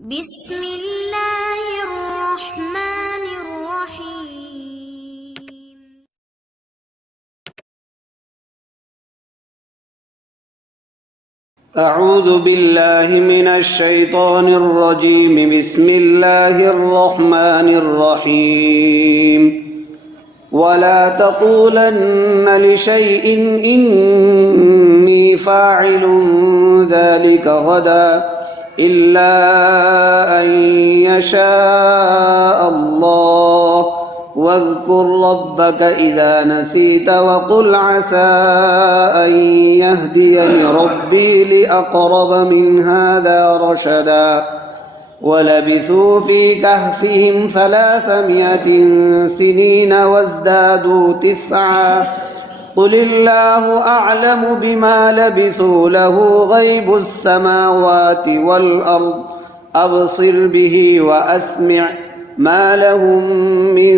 بسم اللہ الرحمن الرحیم۔ اعوذ باللہ من الشیطان الرجیم، بسم اللہ الرحمن الرحیم۔ ولا تقولن لشیء انی فاعل ذلك غدا إلا أن يشاء الله واذكر ربك إذا نسيت وقل عسى أن يهديني ربي لأقرب من هذا رشدا ولبثوا في كهفهم 300 سنين وازدادوا 9 قل الله أعلم بما لبثوا له غيب السماوات والأرض أبصر به وأسمع ما لهم من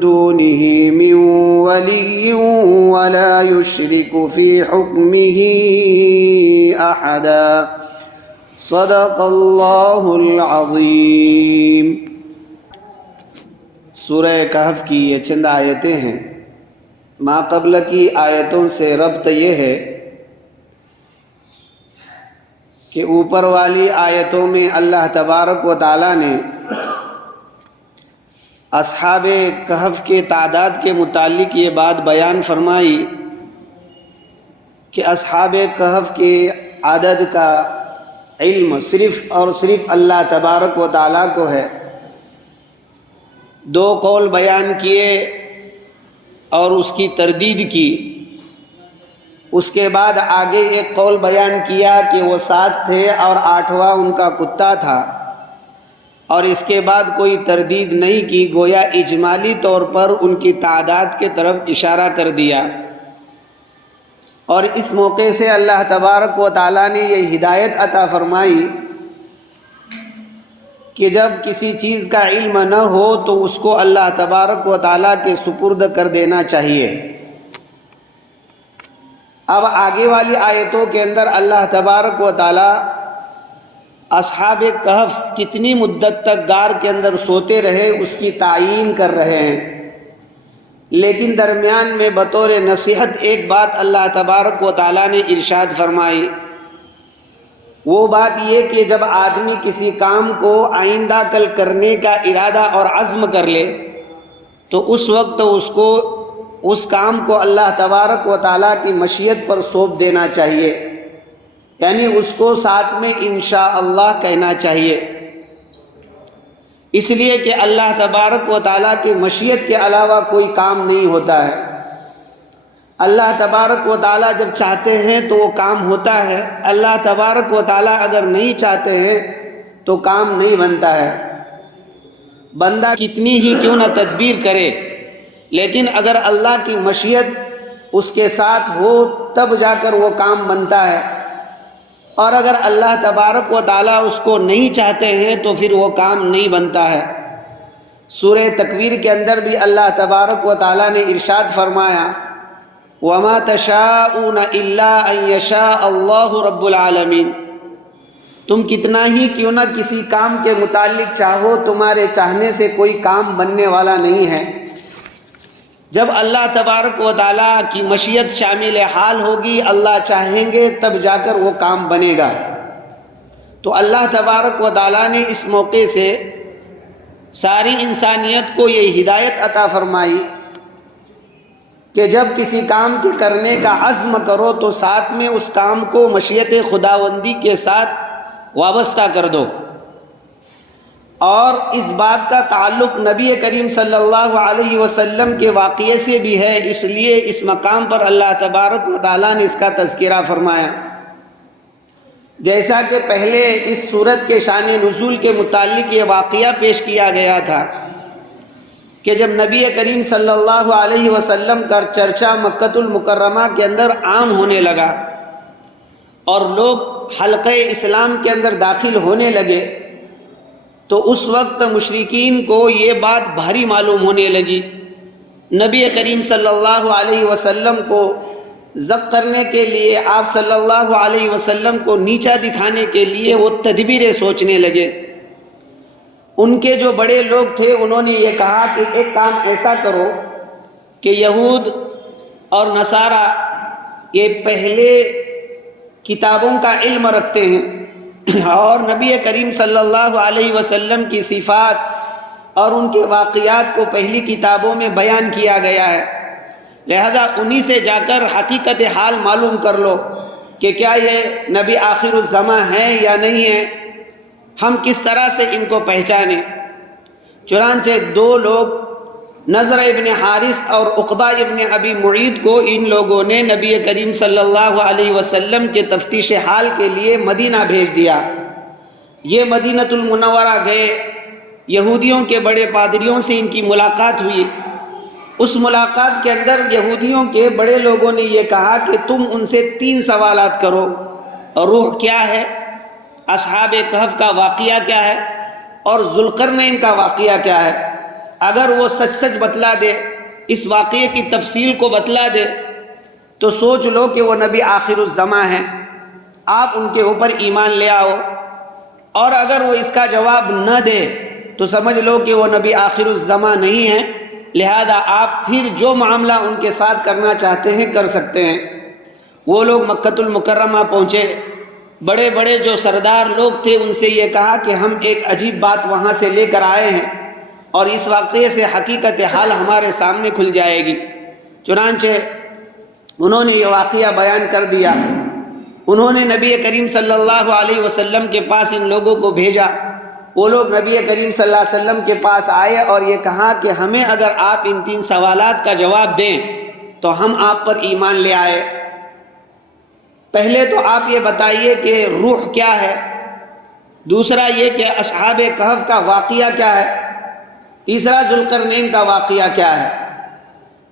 دونه من ولي ولا يشرك في حكمه أحدا صدق الله العظيم۔ سورہ کہف کی یہ چند آیتیں ہیں۔ ما قبل کی آیتوں سے ربط یہ ہے کہ اوپر والی آیتوں میں اللہ تبارک و تعالیٰ نے اصحاب کہف کے تعداد کے متعلق یہ بات بیان فرمائی کہ اصحاب کہف کے عدد کا علم صرف اور صرف اللہ تبارک و تعالیٰ کو ہے۔ 2 قول بیان کیے اور اس کی تردید کی۔ اس کے بعد آگے ایک قول بیان کیا کہ وہ 7 تھے اور 8واں ان کا کتا تھا، اور اس کے بعد کوئی تردید نہیں کی، گویا اجمالی طور پر ان کی تعداد کے طرف اشارہ کر دیا۔ اور اس موقع سے اللہ تبارک و تعالیٰ نے یہ ہدایت عطا فرمائی کہ جب کسی چیز کا علم نہ ہو تو اس کو اللہ تبارک و تعالیٰ کے سپرد کر دینا چاہیے۔ اب آگے والی آیتوں کے اندر اللہ تبارک و تعالیٰ اصحاب کہف کتنی مدت تک غار کے اندر سوتے رہے اس کی تعیین کر رہے ہیں، لیکن درمیان میں بطور نصیحت ایک بات اللہ تبارک و تعالیٰ نے ارشاد فرمائی۔ وہ بات یہ کہ جب آدمی کسی کام کو آئندہ کل کرنے کا ارادہ اور عزم کر لے تو اس وقت اس کام کو اللہ تبارک و تعالیٰ کی مشیت پر سونپ دینا چاہیے، یعنی اس کو ساتھ میں انشاءاللہ کہنا چاہیے، اس لیے کہ اللہ تبارک و تعالیٰ کی مشیت کے علاوہ کوئی کام نہیں ہوتا ہے۔ اللہ تبارک و تعالیٰ جب چاہتے ہیں تو وہ کام ہوتا ہے، اللہ تبارک و تعالیٰ اگر نہیں چاہتے ہیں تو کام نہیں بنتا ہے۔ بندہ کتنی ہی کیوں نہ تدبیر کرے، لیکن اگر اللہ کی مشیت اس کے ساتھ ہو تب جا کر وہ کام بنتا ہے، اور اگر اللہ تبارک و تعالیٰ اس کو نہیں چاہتے ہیں تو پھر وہ کام نہیں بنتا ہے۔ سورہ تکویر کے اندر بھی اللہ تبارک و تعالیٰ نے ارشاد فرمایا وَمَا تَشَاءُونَ إِلَّا أَن يَشَاءَ اللَّهُ رَبُّ الْعَالَمِينَ۔ تم کتنا ہی کیوں نہ کسی کام کے متعلق چاہو، تمہارے چاہنے سے کوئی کام بننے والا نہیں ہے۔ جب اللہ تبارک و تعالیٰ کی مشیت شامل حال ہوگی، اللہ چاہیں گے تب جا کر وہ کام بنے گا۔ تو اللہ تبارک و تعالیٰ نے اس موقع سے ساری انسانیت کو یہ ہدایت عطا فرمائی کہ جب کسی کام کے کرنے کا عزم کرو تو ساتھ میں اس کام کو مشیت خداوندی کے ساتھ وابستہ کر دو۔ اور اس بات کا تعلق نبی کریم صلی اللہ علیہ وسلم کے واقعے سے بھی ہے، اس لیے اس مقام پر اللہ تبارک و تعالیٰ نے اس کا تذکرہ فرمایا۔ جیسا کہ پہلے اس سورت کے شان نزول کے متعلق یہ واقعہ پیش کیا گیا تھا کہ جب نبی کریم صلی اللہ علیہ وسلم کا چرچا مکۃ المکرمہ کے اندر عام ہونے لگا اور لوگ حلقہ اسلام کے اندر داخل ہونے لگے، تو اس وقت مشرکین کو یہ بات بھاری معلوم ہونے لگی۔ نبی کریم صلی اللہ علیہ وسلم کو ضبط کرنے کے لیے، آپ صلی اللہ علیہ وسلم کو نیچا دکھانے کے لیے وہ تدبیریں سوچنے لگے ان کے جو بڑے لوگ تھے انہوں نے یہ کہا کہ ایک کام ایسا کرو کہ یہود اور نصارہ یہ پہلے کتابوں کا علم رکھتے ہیں اور نبی کریم صلی اللہ علیہ وسلم کی صفات اور ان کے واقعات کو پہلی کتابوں میں بیان کیا گیا ہے، لہذا انہی سے جا کر حقیقت حال معلوم کر لو کہ کیا یہ نبی آخر الزماں ہیں یا نہیں ہیں، ہم کس طرح سے ان کو پہچانیں۔ چنانچہ دو لوگ نضر ابن حارث اور عقبہ ابن ابی معیط کو ان لوگوں نے نبی کریم صلی اللہ علیہ وسلم کے تفتیش حال کے لیے مدینہ بھیج دیا۔ یہ مدینۃ المنورہ گئے، یہودیوں کے بڑے پادریوں سے ان کی ملاقات ہوئی۔ اس ملاقات کے اندر یہودیوں کے بڑے لوگوں نے یہ کہا کہ تم ان سے 3 سوالات کرو، روح کیا ہے، اصحاب کہف کا واقعہ کیا ہے، اور ذوالقرنین کا واقعہ کیا ہے۔ اگر وہ سچ سچ بتلا دے، اس واقعے کی تفصیل کو بتلا دے، تو سوچ لو کہ وہ نبی آخر الزماں ہیں، آپ ان کے اوپر ایمان لے آؤ، اور اگر وہ اس کا جواب نہ دے تو سمجھ لو کہ وہ نبی آخر الزماں نہیں ہیں، لہذا آپ پھر جو معاملہ ان کے ساتھ کرنا چاہتے ہیں کر سکتے ہیں۔ وہ لوگ مکۃ المکرمہ پہنچے، بڑے بڑے جو سردار لوگ تھے ان سے یہ کہا کہ ہم ایک عجیب بات وہاں سے لے کر آئے ہیں اور اس واقعے سے حقیقت حال ہمارے سامنے کھل جائے گی۔ چنانچہ انہوں نے یہ واقعہ بیان کر دیا۔ انہوں نے نبی کریم صلی اللہ علیہ وسلم کے پاس ان لوگوں کو بھیجا۔ وہ لوگ نبی کریم صلی اللہ علیہ وسلم کے پاس آئے اور یہ کہا کہ ہمیں اگر آپ ان 3 سوالات کا جواب دیں تو ہم آپ پر ایمان لے آئے۔ پہلے تو آپ یہ بتائیے کہ روح کیا ہے، دوسرا یہ کہ اصحاب کہف کا واقعہ کیا ہے، تیسرا ذوالقرنین کا واقعہ کیا ہے۔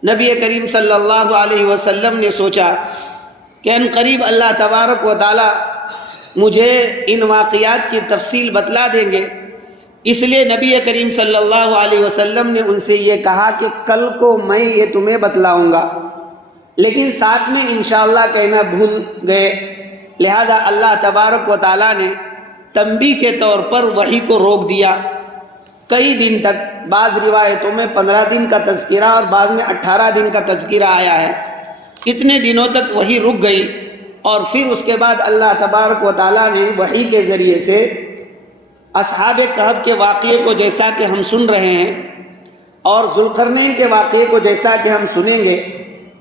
نبی کریم صلی اللہ علیہ وسلم نے سوچا کہ ان قریب اللہ تبارک و تعالی مجھے ان واقعات کی تفصیل بتلا دیں گے، اس لیے نبی کریم صلی اللہ علیہ وسلم نے ان سے یہ کہا کہ کل کو میں یہ تمہیں بتلاؤں گا، لیکن ساتھ میں انشاءاللہ کہنا بھول گئے، لہذا اللہ تبارک و تعالیٰ نے تنبیہ کے طور پر وحی کو روک دیا کئی دن تک۔ بعض روایتوں میں 15 دن کا تذکرہ اور بعض میں 18 دن کا تذکرہ آیا ہے۔ اتنے دنوں تک وحی رک گئی، اور پھر اس کے بعد اللہ تبارک و تعالیٰ نے وحی کے ذریعے سے اصحاب کہف کے واقعے کو جیسا کہ ہم سن رہے ہیں، اور ذوالقرنین کے واقعے کو جیسا کہ ہم سنیں گے،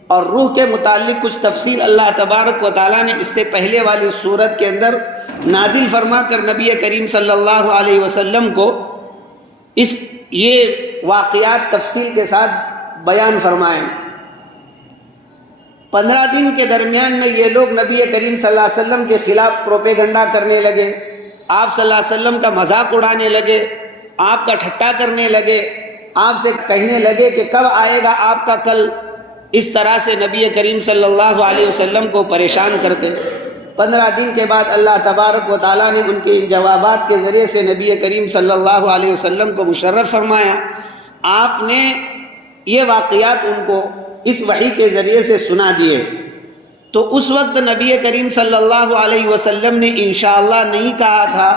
اور روح کے متعلق کچھ تفصیل اللہ تبارک و تعالیٰ نے اس سے پہلے والی صورت کے اندر نازل فرما کر نبی کریم صلی اللہ علیہ وسلم کو یہ واقعات تفصیل کے ساتھ بیان فرمائیں۔ 15 دن کے درمیان میں یہ لوگ نبی کریم صلی اللہ علیہ وسلم کے خلاف پروپیگنڈا کرنے لگے، آپ صلی اللہ علیہ وسلم کا مذاق اڑانے لگے، آپ کا ٹھٹا کرنے لگے، آپ سے کہنے لگے کہ کب آئے گا آپ کا کل۔ اس طرح سے نبی کریم صلی اللہ علیہ وسلم کو پریشان کرتے۔ 15 دن کے بعد اللہ تبارک و تعالیٰ نے ان کے جوابات کے ذریعے سے نبی کریم صلی اللہ علیہ وسلم کو مشرف فرمایا۔ آپ نے یہ واقعات ان کو اس وحی کے ذریعے سے سنا دیے۔ تو اس وقت نبی کریم صلی اللہ علیہ وسلم نے انشاءاللہ نہیں کہا تھا،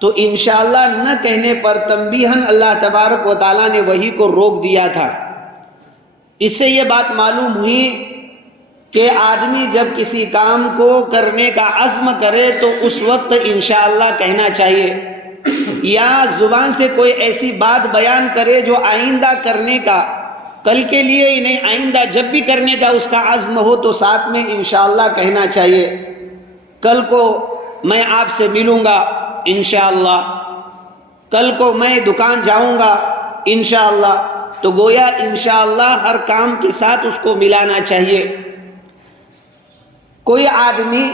تو انشاءاللہ نہ کہنے پر تنبیہاً اللہ تبارک و تعالیٰ نے وحی کو روک دیا تھا۔ اس سے یہ بات معلوم ہوئی کہ آدمی جب کسی کام کو کرنے کا عزم کرے تو اس وقت انشاءاللہ کہنا چاہیے، یا زبان سے کوئی ایسی بات بیان کرے جو آئندہ کرنے کا، کل کے لیے ہی نہیں، آئندہ جب بھی کرنے کا اس کا عزم ہو تو ساتھ میں انشاءاللہ کہنا چاہیے۔ کل کو میں آپ سے ملوں گا انشاءاللہ، کل کو میں دکان جاؤں گا انشاءاللہ، تو گویا انشاءاللہ ہر کام کے ساتھ اس کو ملانا چاہیے۔ کوئی آدمی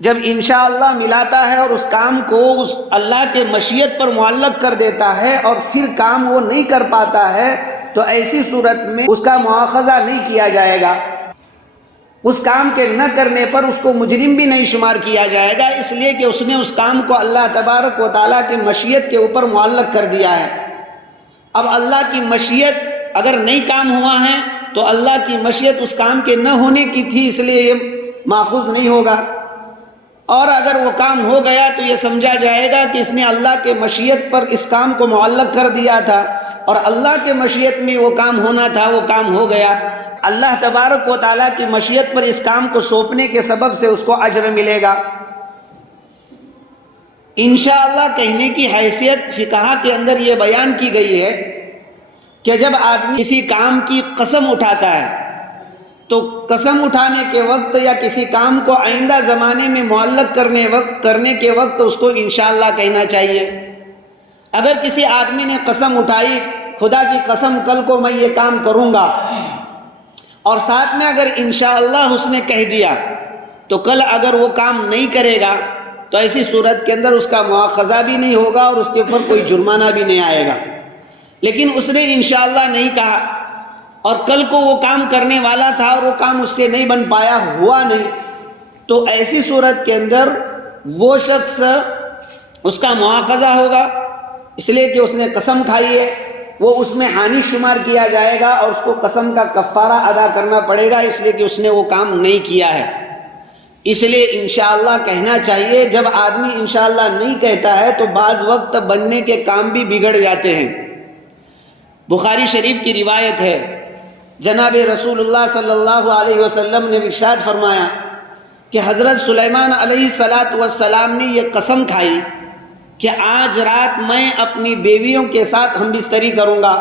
جب انشاءاللہ ملاتا ہے اور اس کام کو اس اللہ کے مشیت پر معلق کر دیتا ہے اور پھر کام وہ نہیں کر پاتا ہے، تو ایسی صورت میں اس کا مواخذہ نہیں کیا جائے گا، اس کام کے نہ کرنے پر اس کو مجرم بھی نہیں شمار کیا جائے گا، اس لیے کہ اس نے اس کام کو اللہ تبارک و تعالیٰ کی مشیت کے اوپر معلق کر دیا ہے۔ اب اللہ کی مشیت اگر نہیں کام ہوا ہے تو اللہ کی مشیت اس کام کے نہ ہونے کی تھی، اس لیے یہ ماخوذ نہیں ہوگا۔ اور اگر وہ کام ہو گیا تو یہ سمجھا جائے گا کہ اس نے اللہ کے مشیت پر اس کام کو معلق کر دیا تھا، اور اللہ کے مشیت میں وہ کام ہونا تھا وہ کام ہو گیا۔ اللہ تبارک و تعالیٰ کی مشیت پر اس کام کو سونپنے کے سبب سے اس کو اجر ملے گا۔ انشاءاللہ کہنے کی حیثیت فقہ کے اندر یہ بیان کی گئی ہے کہ جب آدمی کسی کام کی قسم اٹھاتا ہے تو قسم اٹھانے کے وقت یا کسی کام کو آئندہ زمانے میں معلق کرنے کے وقت اس کو انشاءاللہ کہنا چاہیے۔ اگر کسی آدمی نے قسم اٹھائی، خدا کی قسم کل کو میں یہ کام کروں گا، اور ساتھ میں اگر انشاءاللہ اس نے کہہ دیا تو کل اگر وہ کام نہیں کرے گا تو ایسی صورت کے اندر اس کا مواخذہ بھی نہیں ہوگا اور اس کے اوپر کوئی جرمانہ بھی نہیں آئے گا۔ لیکن اس نے انشاءاللہ نہیں کہا اور کل کو وہ کام کرنے والا تھا اور وہ کام اس سے نہیں بن پایا، ہوا نہیں، تو ایسی صورت کے اندر وہ شخص اس کا مواخذہ ہوگا، اس لیے کہ اس نے قسم کھائی ہے، وہ اس میں حانی شمار کیا جائے گا اور اس کو قسم کا کفارہ ادا کرنا پڑے گا، اس لیے کہ اس نے وہ کام نہیں کیا ہے۔ اس لیے انشاءاللہ کہنا چاہیے۔ جب آدمی انشاءاللہ نہیں کہتا ہے تو بعض وقت بننے کے کام بھی بگڑ جاتے ہیں۔ بخاری شریف کی روایت ہے، جناب رسول اللہ صلی اللہ علیہ وسلم نے ارشاد فرمایا کہ حضرت سلیمان علیہ السلام نے یہ قسم کھائی کہ آج رات میں اپنی بیویوں کے ساتھ ہم بستری کروں گا،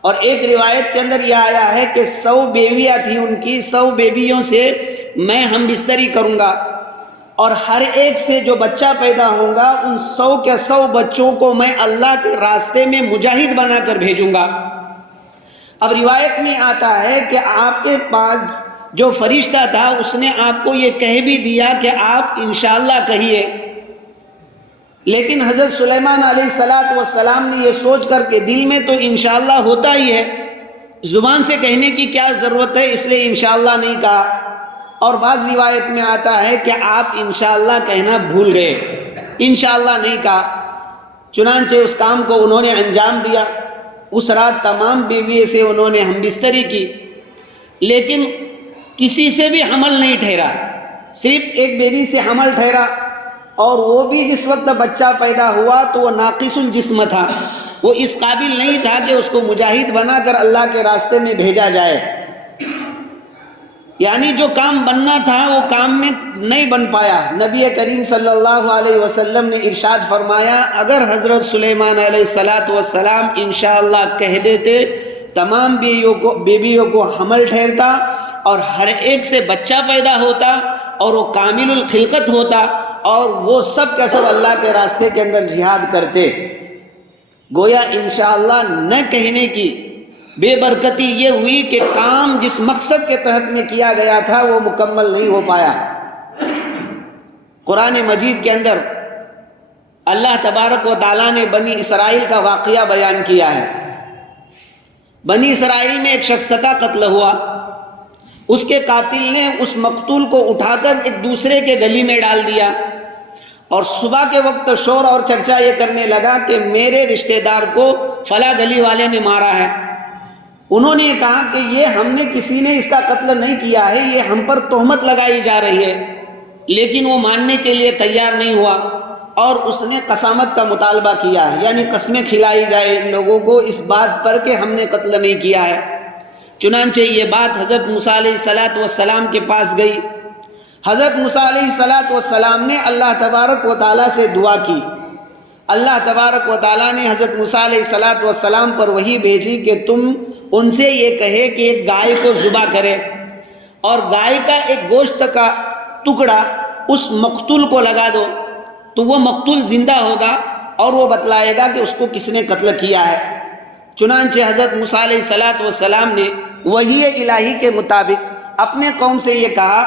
اور ایک روایت کے اندر یہ آیا ہے کہ 100 بیویاں تھیں ان کی، 100 بیویوں سے میں ہم بستری کروں گا، اور ہر ایک سے جو بچہ پیدا ہوگا ان 100 کے 100 بچوں کو میں اللہ کے راستے میں مجاہد بنا کر بھیجوں گا۔ اب روایت میں آتا ہے کہ آپ کے پاس جو فرشتہ تھا اس نے آپ کو یہ کہہ بھی دیا کہ آپ انشاءاللہ کہیے، لیکن حضرت سلیمان علیہ السلام نے یہ سوچ کر کے دل میں تو انشاءاللہ ہوتا ہی ہے، زبان سے کہنے کی کیا ضرورت ہے، اس لیے انشاءاللہ نہیں کہا، اور بعض روایت میں آتا ہے کہ آپ انشاءاللہ کہنا بھول گئے، انشاءاللہ نہیں کہا، چنانچہ اس کام کو انہوں نے انجام دیا۔ اس رات تمام بیوی سے انہوں نے ہم بستری کی، لیکن کسی سے بھی حمل نہیں ٹھہرا، صرف ایک بیوی سے حمل ٹھہرا، اور وہ بھی جس وقت بچہ پیدا ہوا تو وہ ناقص الجسم تھا، وہ اس قابل نہیں تھا کہ اس کو مجاہد بنا کر اللہ کے راستے میں بھیجا جائے، یعنی جو کام بننا تھا وہ کام میں نہیں بن پایا۔ نبی کریم صلی اللہ علیہ وسلم نے ارشاد فرمایا اگر حضرت سلیمان علیہ السلام انشاءاللہ کہہ دیتے تمام بیویوں کو حمل ٹھہرتا اور ہر ایک سے بچہ پیدا ہوتا اور وہ کامل الخلقت ہوتا اور وہ سب کا سب اللہ کے راستے کے اندر جہاد کرتے۔ گویا انشاءاللہ نہ کہنے کی بے برکتی یہ ہوئی کہ کام جس مقصد کے تحت میں کیا گیا تھا وہ مکمل نہیں ہو پایا۔ قرآن مجید کے اندر اللہ تبارک و تعالیٰ نے بنی اسرائیل کا واقعہ بیان کیا ہے۔ بنی اسرائیل میں ایک شخص کا قتل ہوا، اس کے قاتل نے اس مقتول کو اٹھا کر ایک دوسرے کے گلی میں ڈال دیا، اور صبح کے وقت شور اور چرچا یہ کرنے لگا کہ میرے رشتہ دار کو فلاں گلی والے نے مارا ہے۔ انہوں نے کہا کہ یہ ہم نے کسی نے اس کا قتل نہیں کیا ہے، یہ ہم پر تہمت لگائی جا رہی ہے، لیکن وہ ماننے کے لیے تیار نہیں ہوا اور اس نے قسامت کا مطالبہ کیا ہے، یعنی قسمیں کھلائی جائے ان لوگوں کو اس بات پر کہ ہم نے قتل نہیں کیا ہے۔ چنانچہ یہ بات حضرت موسیٰ علیہ السلام کے پاس گئی۔ حضرت موسیٰ علیہ السلام نے اللہ تبارک و تعالیٰ سے دعا کی۔ اللہ تبارک و تعالیٰ نے حضرت موسیٰ علیہ السلام پر وحی بھیجی کہ تم ان سے یہ کہے کہ ایک گائے کو ذبح کرے اور گائے کا ایک گوشت کا ٹکڑا اس مقتول کو لگا دو، تو وہ مقتول زندہ ہوگا اور وہ بتلائے گا کہ اس کو کس نے قتل کیا ہے۔ چنانچہ حضرت موسیٰ علیہ السلام نے وحی الہی کے مطابق اپنے قوم سے یہ کہا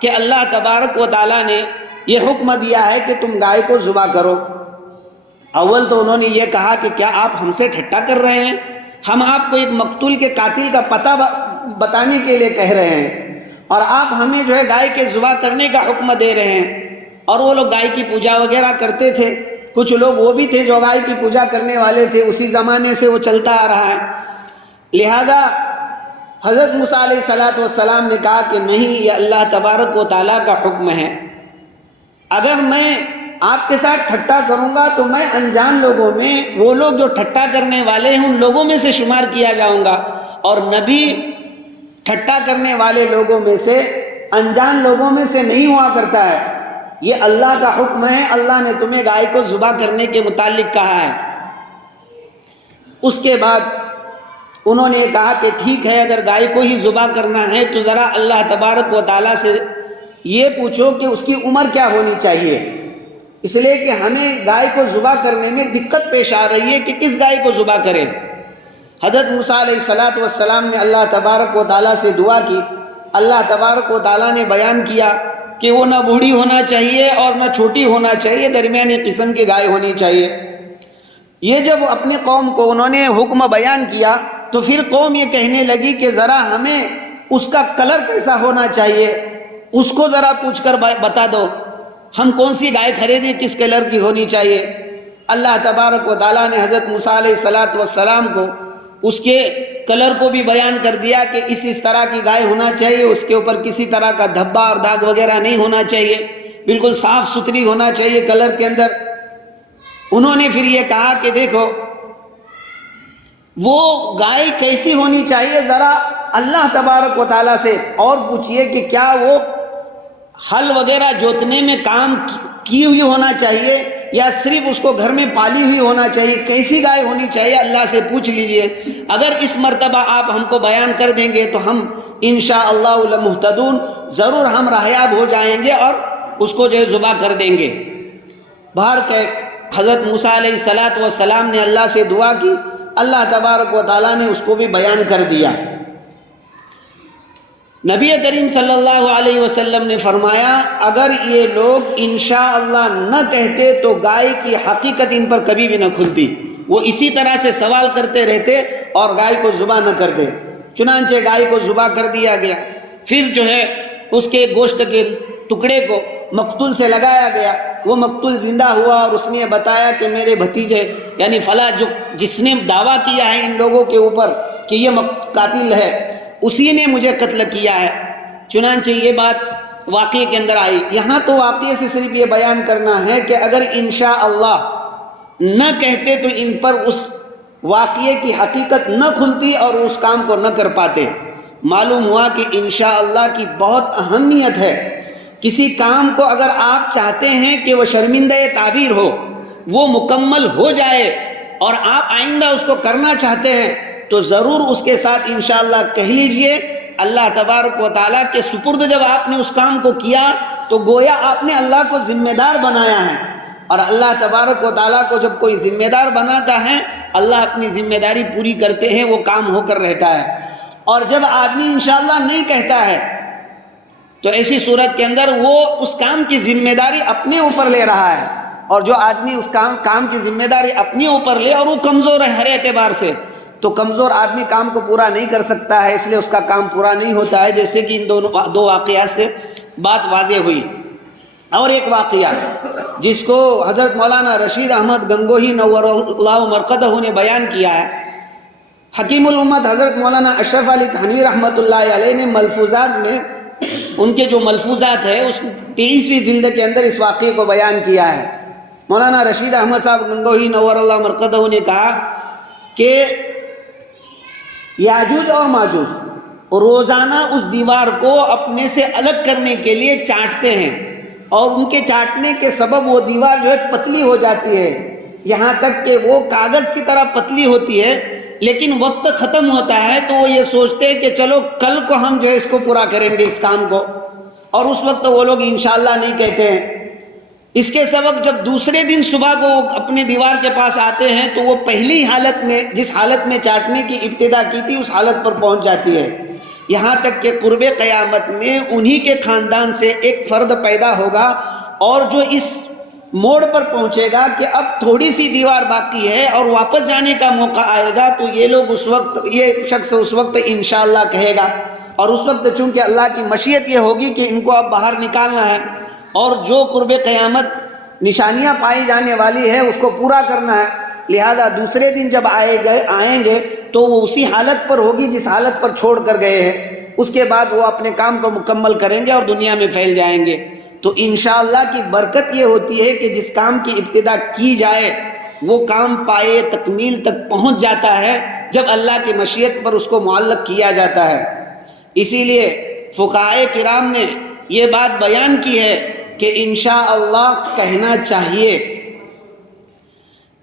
کہ اللہ تبارک و تعالیٰ نے یہ حکم دیا ہے کہ تم گائے کو ذبح کرو۔ اول تو انہوں نے یہ کہا کہ کیا آپ ہم سے ٹھٹا کر رہے ہیں؟ ہم آپ کو ایک مقتول کے قاتل کا پتہ بتانے کے لیے کہہ رہے ہیں اور آپ ہمیں جو ہے گائے کے ذبح کرنے کا حکم دے رہے ہیں۔ اور وہ لوگ گائے کی پوجا وغیرہ کرتے تھے، کچھ لوگ وہ بھی تھے جو گائے کی پوجا کرنے والے تھے، اسی زمانے سے وہ چلتا آ رہا ہے۔ لہذا حضرت موسیٰ علیہ السلام نے کہا کہ نہیں، یہ اللہ تبارک و تعالیٰ کا حکم ہے۔ اگر میں آپ کے ساتھ ٹھٹا کروں گا تو میں انجان لوگوں میں، وہ لوگ جو ٹھٹا کرنے والے ہیں ان لوگوں میں سے شمار کیا جاؤں گا، اور نبی ٹھٹا کرنے والے لوگوں میں سے، انجان لوگوں میں سے نہیں ہوا کرتا ہے۔ یہ اللہ کا حکم ہے، اللہ نے تمہیں گائے کو ذبح کرنے کے متعلق کہا ہے۔ اس کے بعد انہوں نے کہا کہ ٹھیک ہے، اگر گائے کو ہی ذبح کرنا ہے تو ذرا اللہ تبارک و تعالیٰ سے یہ پوچھو کہ اس کی عمر کیا ہونی چاہیے، اس لیے کہ ہمیں گائے کو ذبح کرنے میں دقت پیش آ رہی ہے کہ کس گائے کو ذبح کریں۔ حضرت موسیٰ علیہ السلام نے اللہ تبارک و تعالیٰ سے دعا کی، اللہ تبارک و تعالیٰ نے بیان کیا کہ وہ نہ بوڑھی ہونا چاہیے اور نہ چھوٹی ہونا چاہیے، درمیانی قسم کی گائے ہونی چاہیے۔ یہ جب اپنی قوم کو انہوں نے حکم بیان کیا تو پھر قوم یہ کہنے لگی کہ ذرا ہمیں اس کا کلر کیسا ہونا چاہیے، اس کو ذرا پوچھ کر بتا دو، ہم کون سی گائے خریدیں، کس کلر کی ہونی چاہیے۔ اللہ تبارک و تعالیٰ نے حضرت موسیٰ علیہ السلام کو اس کے کلر کو بھی بیان کر دیا کہ اس طرح کی گائے ہونا چاہیے، اس کے اوپر کسی طرح کا دھبا اور داغ وغیرہ نہیں ہونا چاہیے، بالکل صاف ستھری ہونا چاہیے کلر کے اندر۔ انہوں نے پھر یہ کہا کہ دیکھو وہ گائے کیسی ہونی چاہیے، ذرا اللہ تبارک و تعالیٰ سے اور پوچھئے کہ کیا وہ ہل وغیرہ جوتنے میں کام کی ہوئی ہونا چاہیے یا صرف اس کو گھر میں پالی ہوئی ہونا چاہیے، کیسی گائے ہونی چاہیے، اللہ سے پوچھ لیجئے۔ اگر اس مرتبہ آپ ہم کو بیان کر دیں گے تو ہم انشاءاللہ لمہتدون، ضرور ہم راہیاب ہو جائیں گے اور اس کو جو ہے ذبح کر دیں گے۔ بہرکیف حضرت موسیٰ علیہ السلام نے اللہ سے دعا کی، اللہ تبارک و تعالیٰ نے اس کو بھی بیان کر دیا۔ نبی کریم صلی اللہ علیہ وسلم نے فرمایا اگر یہ لوگ انشاءاللہ نہ کہتے تو گائے کی حقیقت ان پر کبھی بھی نہ کھلتی، وہ اسی طرح سے سوال کرتے رہتے اور گائے کو ذبح نہ کرتے۔ چنانچہ گائے کو ذبح کر دیا گیا، پھر جو ہے اس کے گوشت کے ٹکڑے کو مقتول سے لگایا گیا، وہ مقتول زندہ ہوا اور اس نے بتایا کہ میرے بھتیجے یعنی فلاں جس نے دعویٰ کیا ہے ان لوگوں کے اوپر کہ یہ قاتل ہے، اسی نے مجھے قتل کیا ہے۔ چنانچہ یہ بات واقعے کے اندر آئی۔ یہاں تو واقعے سے صرف یہ بیان کرنا ہے کہ اگر انشاءاللہ نہ کہتے تو ان پر اس واقعے کی حقیقت نہ کھلتی اور اس کام کو نہ کر پاتے۔ معلوم ہوا کہ انشاءاللہ کی بہت اہمیت ہے۔ کسی کام کو اگر آپ چاہتے ہیں کہ وہ شرمندہ تعبیر ہو، وہ مکمل ہو جائے اور آپ آئندہ اس کو کرنا چاہتے ہیں تو ضرور اس کے ساتھ انشاءاللہ کہہ لیجئے۔ اللہ تبارک و تعالیٰ کے سپرد جب آپ نے اس کام کو کیا تو گویا آپ نے اللہ کو ذمہ دار بنایا ہے، اور اللہ تبارک و تعالیٰ کو جب کوئی ذمہ دار بناتا ہے اللہ اپنی ذمہ داری پوری کرتے ہیں، وہ کام ہو کر رہتا ہے۔ اور جب آدمی انشاءاللہ نہیں کہتا ہے تو ایسی صورت کے اندر وہ اس کام کی ذمہ داری اپنے اوپر لے رہا ہے، اور جو آدمی اس کام کی ذمہ داری اپنے اوپر لے اور وہ کمزور ہے ہر اعتبار سے، تو کمزور آدمی کام کو پورا نہیں کر سکتا ہے، اس لیے اس کا کام پورا نہیں ہوتا ہے، جیسے کہ ان دو واقعات سے بات واضح ہوئی۔ اور ایک واقعہ جس کو حضرت مولانا رشید احمد گنگوہی نور اللہ مرقدہ نے بیان کیا ہے، حکیم الامت حضرت مولانا اشرف علی تھانوی رحمۃ اللہ علیہ نے ملفوظات میں ان کے جو ملفوظات ہے اس 23ویں جلد کے اندر اس واقعے کو بیان کیا ہے۔ مولانا رشید احمد صاحب گنگوہی نور اللہ مرقدہ نے کہا کہ یاجوج اور ماجوج روزانہ اس دیوار کو اپنے سے الگ کرنے کے لیے چاٹتے ہیں، اور ان کے چاٹنے کے سبب وہ دیوار جو ہے پتلی ہو جاتی ہے، یہاں تک کہ وہ کاغذ کی طرح پتلی ہوتی ہے، لیکن وقت ختم ہوتا ہے تو وہ یہ سوچتے ہیں کہ چلو کل کو ہم جو ہے اس کو پورا کریں گے اس کام کو، اور اس وقت وہ لوگ انشاءاللہ نہیں کہتے ہیں۔ اس کے سبب جب دوسرے دن صبح کو اپنے دیوار کے پاس آتے ہیں تو وہ پہلی حالت میں جس حالت میں چاٹنے کی ابتدا کی تھی اس حالت پر پہنچ جاتی ہے، یہاں تک کہ قرب قیامت میں انہی کے خاندان سے ایک فرد پیدا ہوگا، اور جو اس موڑ پر پہنچے گا کہ اب تھوڑی سی دیوار باقی ہے اور واپس جانے کا موقع آئے گا، تو یہ شخص اس وقت انشاءاللہ کہے گا، اور اس وقت چونکہ اللہ کی مشیت یہ ہوگی کہ ان کو اب باہر نکالنا ہے، اور جو قرب قیامت نشانیاں پائی جانے والی ہے اس کو پورا کرنا ہے، لہذا دوسرے دن جب آئیں گے تو وہ اسی حالت پر ہوگی جس حالت پر چھوڑ کر گئے ہیں، اس کے بعد وہ اپنے کام کو مکمل کریں گے اور دنیا میں پھیل جائیں گے۔ تو انشاءاللہ کی برکت یہ ہوتی ہے کہ جس کام کی ابتدا کی جائے وہ کام پائے تکمیل تک پہنچ جاتا ہے جب اللہ کی مشیت پر اس کو معلق کیا جاتا ہے۔ اسی لیے فقہائے کرام نے یہ بات بیان کی ہے کہ انشاءاللہ کہنا چاہیے۔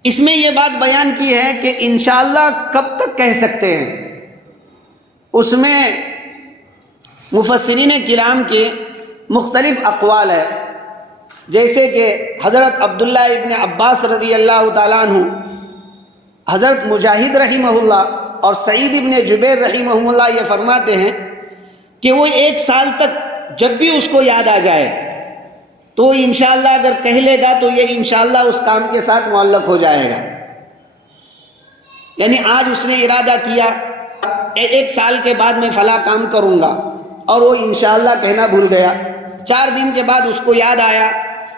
اس میں یہ بات بیان کی ہے کہ انشاءاللہ کب تک کہہ سکتے ہیں۔ اس میں مفسرین کرام کے مختلف اقوال ہے، جیسے کہ حضرت عبداللہ ابن عباس رضی اللہ تعالیٰ عنہ، حضرت مجاہد رحمہ اللہ اور سعید ابن جبیر رحمہ اللہ یہ فرماتے ہیں کہ وہ 1 سال تک جب بھی اس کو یاد آ جائے تو انشاءاللہ اگر کہہ لے گا تو یہ انشاءاللہ اس کام کے ساتھ معلق ہو جائے گا۔ یعنی آج اس نے ارادہ کیا 1 سال کے بعد میں فلاں کام کروں گا اور وہ انشاءاللہ کہنا بھول گیا، 4 دن کے بعد اس کو یاد آیا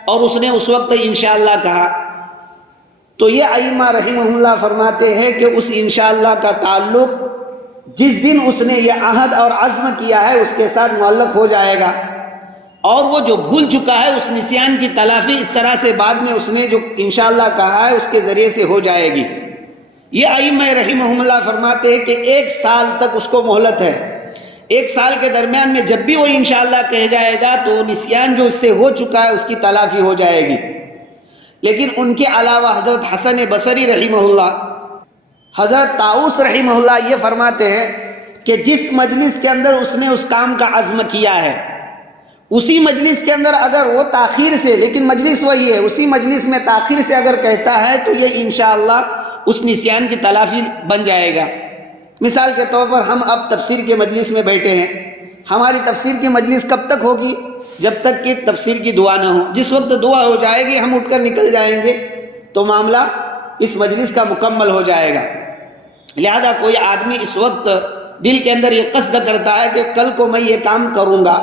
اور اس نے اس وقت انشاءاللہ کہا، تو یہ ائمہ رحمہ اللہ فرماتے ہیں کہ اس انشاءاللہ کا تعلق جس دن اس نے یہ عہد اور عزم کیا ہے اس کے ساتھ معلق ہو جائے گا، اور وہ جو بھول چکا ہے اس نسیان کی تلافی اس طرح سے بعد میں اس نے جو انشاءاللہ کہا ہے اس کے ذریعے سے ہو جائے گی۔ یہ ائمہ رحمہ اللہ فرماتے ہیں کہ 1 سال تک اس کو مہلت ہے، 1 سال کے درمیان میں جب بھی وہ انشاءاللہ کہہ جائے گا تو نسیان جو اس سے ہو چکا ہے اس کی تلافی ہو جائے گی۔ لیکن ان کے علاوہ حضرت حسن بصری رحمہ اللہ، حضرت طاؤس رحمہ اللہ یہ فرماتے ہیں کہ جس مجلس کے اندر اس نے اس کام کا عزم کیا ہے اسی مجلس کے اندر اگر وہ تاخیر سے، لیکن مجلس وہی ہے، اسی مجلس میں تاخیر سے اگر کہتا ہے تو یہ انشاءاللہ اس نسیان کی تلافی بن جائے گا۔ مثال کے طور پر ہم اب تفسیر کے مجلس میں بیٹھے ہیں، ہماری تفسیر کی مجلس کب تک ہوگی؟ جب تک کہ تفسیر کی دعا نہ ہو۔ جس وقت دعا ہو جائے گی ہم اٹھ کر نکل جائیں گے تو معاملہ اس مجلس کا مکمل ہو جائے گا۔ لہذا کوئی آدمی اس وقت دل کے اندر یہ قصد کرتا ہے کہ کل کو میں یہ کام کروں گا،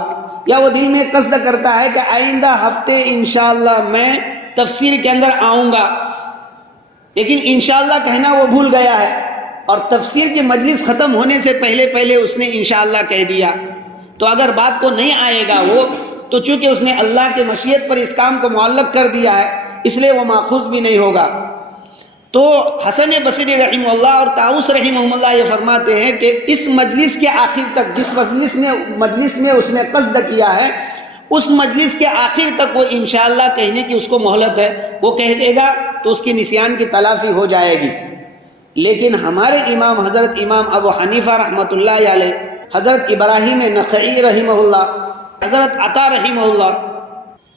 یا وہ دل میں قصد کرتا ہے کہ آئندہ ہفتے انشاءاللہ میں تفسیر کے اندر آؤں گا، لیکن انشاءاللہ کہنا وہ بھول گیا ہے اور تفسیر کی مجلس ختم ہونے سے پہلے اس نے انشاءاللہ کہہ دیا، تو اگر بات کو نہیں آئے گا وہ تو چونکہ اس نے اللہ کے مشیت پر اس کام کو معلق کر دیا ہے اس لیے وہ ماخوذ بھی نہیں ہوگا۔ تو حسن بصری رحمہ اللہ اور طاؤس رحمہ اللہ یہ فرماتے ہیں کہ اس مجلس کے آخر تک، جس مجلس میں اس نے قصد کیا ہے اس مجلس کے آخر تک وہ انشاءاللہ کہنے کی اس کو مہلت ہے، وہ کہہ دے گا تو اس کی نسیان کی تلافی ہو جائے گی۔ لیکن ہمارے امام حضرت امام ابو حنیفہ رحمۃ اللہ علیہ، حضرت ابراہیم نخعی رحمہ اللہ، حضرت عطا رحمہ اللہ،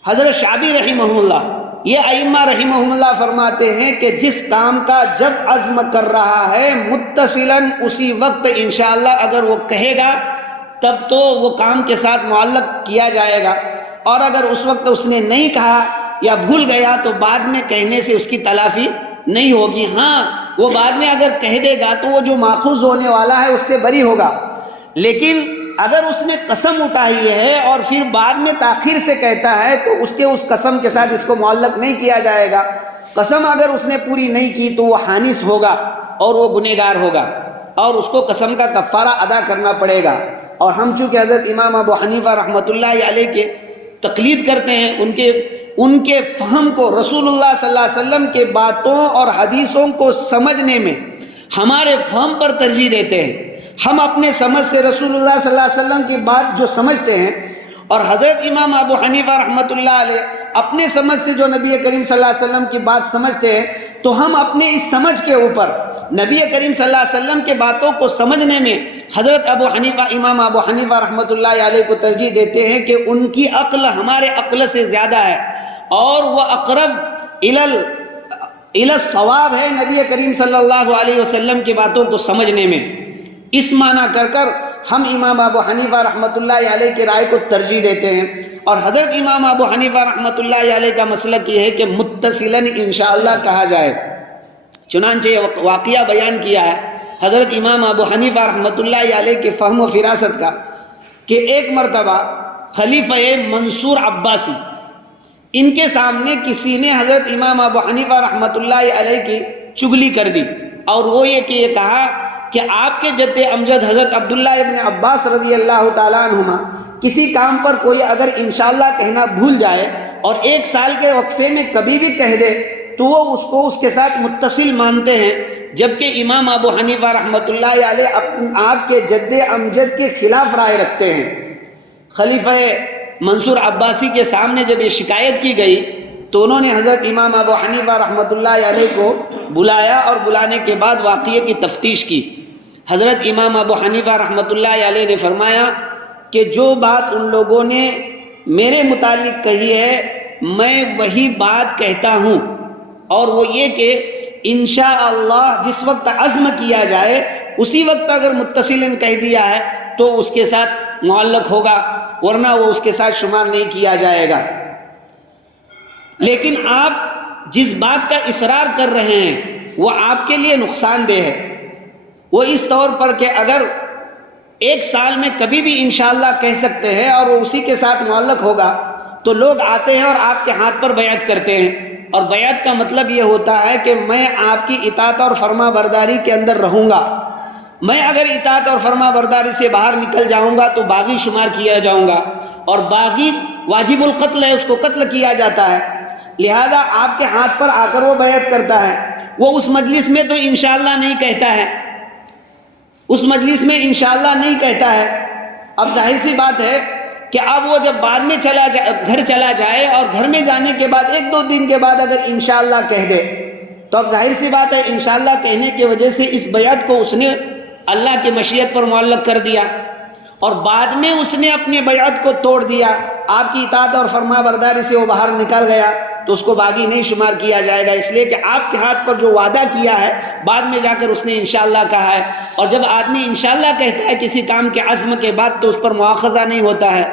حضرت شعبی رحمہ اللہ، یہ ائمہ رحمہ اللہ فرماتے ہیں کہ جس کام کا جب عزم کر رہا ہے متصلاً اسی وقت انشاءاللہ اگر وہ کہے گا تب تو وہ کام کے ساتھ معلق کیا جائے گا، اور اگر اس وقت اس نے نہیں کہا یا بھول گیا تو بعد میں کہنے سے اس کی تلافی نہیں ہوگی۔ ہاں وہ بعد میں اگر کہہ دے گا تو وہ جو ماخوذ ہونے والا ہے اس سے بری ہوگا، لیکن اگر اس نے قسم اٹھائی ہے اور پھر بعد میں تاخیر سے کہتا ہے تو اس قسم کے ساتھ اس کو معلق نہیں کیا جائے گا۔ قسم اگر اس نے پوری نہیں کی تو وہ حانث ہوگا اور وہ گنہگار ہوگا اور اس کو قسم کا کفارہ ادا کرنا پڑے گا۔ اور ہم چونکہ حضرت امام ابو حنیفہ رحمۃ اللہ علیہ کے تقلید کرتے ہیں، ان کے فہم کو، رسول اللہ صلی اللہ علیہ وسلم کے باتوں اور حدیثوں کو سمجھنے میں ہمارے فہم پر ترجیح دیتے ہیں۔ ہم اپنے سمجھ سے رسول اللہ صلی اللہ علیہ وسلم کی بات جو سمجھتے ہیں، اور حضرت امام ابو حنیفہ رحمۃ اللہ علیہ اپنے سمجھ سے جو نبی کریم صلی اللہ علیہ وسلم کی بات سمجھتے ہیں، تو ہم اپنے اس سمجھ کے اوپر نبی کریم صلی اللہ علیہ وسلم کے باتوں کو سمجھنے میں حضرت امام ابو حنیفہ رحمۃ اللہ علیہ کو ترجیح دیتے ہیں کہ ان کی عقل ہمارے عقل سے زیادہ ہے اور وہ اقرب الی الصواب ہے نبی کریم صلی اللہ علیہ وسلم کی باتوں کو سمجھنے میں۔ اس معنی کر ہم امام ابو حنیفہ رحمۃ اللہ علیہ کی رائے کو ترجیح دیتے ہیں، اور حضرت امام ابو حنیفہ رحمۃ اللہ علیہ کا مسلک یہ ہے کہ متصلاً انشاءاللہ کہا جائے۔ چنانچہ یہ واقعہ بیان کیا ہے حضرت امام ابو حنیفہ رحمۃ اللہ علیہ کے فہم و فراست کا کہ ایک مرتبہ خلیفہ منصور عباسی، ان کے سامنے کسی نے حضرت امام ابو حنیفہ رحمۃ اللہ علیہ کی چغلی کر دی، اور وہ یہ کہا کہ آپ کے جد امجد حضرت عبداللہ ابن عباس رضی اللہ تعالیٰ عنہما کسی کام پر کوئی اگر انشاءاللہ کہنا بھول جائے اور 1 سال کے وقفے میں کبھی بھی کہہ دے تو وہ اس کو اس کے ساتھ متصل مانتے ہیں، جبکہ امام ابو حنیفہ رحمۃ اللہ علیہ آپ کے جد امجد کے خلاف رائے رکھتے ہیں۔ خلیفہ منصور عباسی کے سامنے جب یہ شکایت کی گئی تو انہوں نے حضرت امام ابو حنیفہ رحمۃ اللہ علیہ کو بلایا اور بلانے کے بعد واقعے کی تفتیش کی۔ حضرت امام ابو حنیفہ رحمۃ اللہ علیہ نے فرمایا کہ جو بات ان لوگوں نے میرے متعلق کہی ہے میں وہی بات کہتا ہوں، اور وہ یہ کہ انشاءاللہ جس وقت عزم کیا جائے اسی وقت اگر متصلاً کہہ دیا ہے تو اس کے ساتھ معلق ہوگا، ورنہ وہ اس کے ساتھ شمار نہیں کیا جائے گا۔ لیکن آپ جس بات کا اصرار کر رہے ہیں وہ آپ کے لیے نقصان دہ ہے، وہ اس طور پر کہ اگر 1 سال میں کبھی بھی انشاءاللہ کہہ سکتے ہیں اور وہ اسی کے ساتھ معلق ہوگا تو لوگ آتے ہیں اور آپ کے ہاتھ پر بیعت کرتے ہیں، اور بیعت کا مطلب یہ ہوتا ہے کہ میں آپ کی اطاعت اور فرما برداری کے اندر رہوں گا، میں اگر اطاعت اور فرما برداری سے باہر نکل جاؤں گا تو باغی شمار کیا جاؤں گا، اور باغی واجب القتل ہے، اس کو قتل کیا جاتا ہے، لہذا آپ کے ہاتھ پر آ کر وہ بیعت کرتا ہے، وہ اس مجلس میں تو انشاءاللہ نہیں کہتا ہے، اس مجلس میں انشاءاللہ نہیں کہتا ہے۔ اب ظاہر سی بات ہے کہ اب وہ جب بعد میں گھر چلا جائے اور گھر میں جانے کے بعد 1-2 دن کے بعد اگر انشاءاللہ کہہ دے تو اب ظاہر سی بات ہے انشاءاللہ کہنے کی وجہ سے اس بیعت کو اس نے اللہ کی مشیت پر معلق کر دیا، اور بعد میں اس نے اپنی بیعت کو توڑ دیا، آپ کی اطاعت اور فرما برداری سے وہ باہر نکل گیا تو اس کو باغی نہیں شمار کیا جائے گا، اس لیے کہ آپ کے ہاتھ پر جو وعدہ کیا ہے بعد میں جا کر اس نے انشاءاللہ کہا ہے، اور جب آدمی انشاءاللہ کہتا ہے کسی کام کے عزم کے بعد تو اس پر مواخذہ نہیں ہوتا ہے،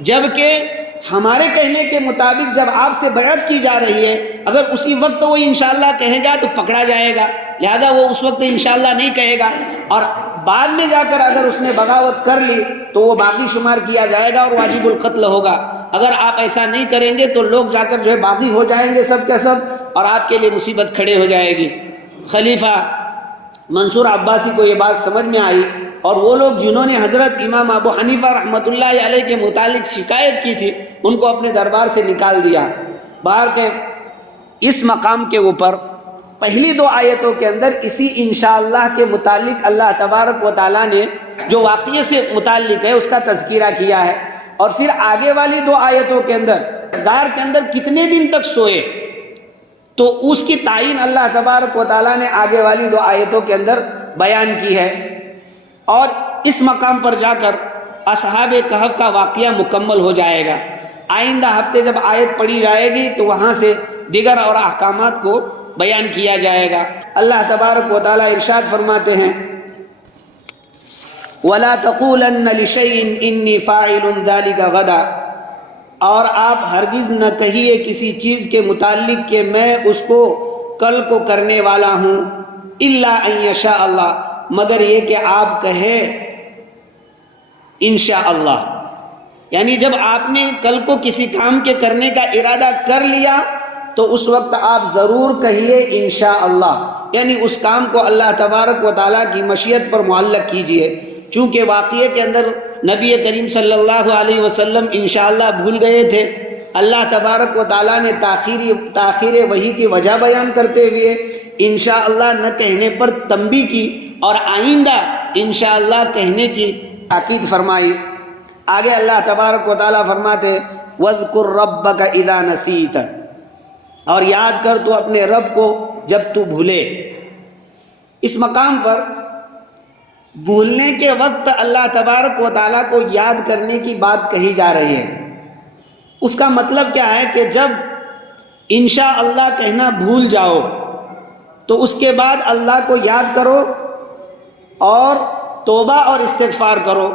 جبکہ ہمارے کہنے کے مطابق جب آپ سے بیعت کی جا رہی ہے اگر اسی وقت وہ انشاءاللہ کہے گا تو پکڑا جائے گا، لہذا وہ اس وقت انشاءاللہ نہیں کہے گا، اور بعد میں جا کر اگر اس نے بغاوت کر لی تو وہ باغی شمار کیا جائے گا اور واجب القتل ہوگا۔ اگر آپ ایسا نہیں کریں گے تو لوگ جا کر جو ہے باغی ہو جائیں گے سب کے سب، اور آپ کے لیے مصیبت کھڑے ہو جائے گی۔ خلیفہ منصور عباسی کو یہ بات سمجھ میں آئی، اور وہ لوگ جنہوں نے حضرت امام ابو حنیفہ رحمۃ اللہ علیہ کے متعلق شکایت کی تھی ان کو اپنے دربار سے نکال دیا۔ باہر کے اس مقام کے اوپر پہلی 2 آیتوں کے اندر اسی انشاءاللہ کے متعلق اللہ تبارک و تعالیٰ نے جو واقعے سے متعلق ہے اس کا تذکرہ کیا ہے، اور پھر آگے والی 2 آیتوں کے اندر غار کے اندر کتنے دن تک سوئے تو اس کی تعین اللہ تبارک و تعالیٰ نے آگے والی 2 آیتوں کے اندر بیان کی ہے، اور اس مقام پر جا کر اصحاب کہف کا واقعہ مکمل ہو جائے گا۔ آئندہ ہفتے جب آیت پڑھی جائے گی تو وہاں سے دیگر اور احکامات کو بیان کیا جائے گا۔ اللہ تبارک و تعالیٰ ارشاد فرماتے ہیں وَلَا تَقُولَنَّ لِشَيْءٍ إِنِّي فَاعِلٌ ذَلِكَ غَدًا، اور آپ ہرگز نہ کہیے کسی چیز کے متعلق کہ میں اس کو کل کو کرنے والا ہوں، إِلَّا أَن يَشَاءَ اللَّهُ، مگر یہ کہ آپ کہیں انشاءاللہ، یعنی جب آپ نے کل کو کسی کام کے کرنے کا ارادہ کر لیا تو اس وقت آپ ضرور کہیے انشاءاللہ، یعنی اس کام کو اللہ تبارک و تعالیٰ کی مشیت پر معلق کیجئے۔ چونکہ واقعے کے اندر نبی کریم صلی اللہ علیہ وسلم انشاءاللہ بھول گئے تھے، اللہ تبارک و تعالیٰ نے تاخیر وحی کی وجہ بیان کرتے ہوئے انشاءاللہ نہ کہنے پر تنبیہ کی اور آئندہ انشاءاللہ کہنے کی تاکید فرمائی۔ آگے اللہ تبارک و تعالیٰ فرماتے وَاذْكُرْ رَبَّكَ إِذَا نَسِيتَ، اور یاد کر تو اپنے رب کو جب تو بھولے۔ اس مقام پر بھولنے کے وقت اللہ تبارک و تعالیٰ کو یاد کرنے کی بات کہی جا رہی ہے۔ اس کا مطلب کیا ہے کہ جب انشاءاللہ کہنا بھول جاؤ تو اس کے بعد اللہ کو یاد کرو اور توبہ اور استغفار کرو۔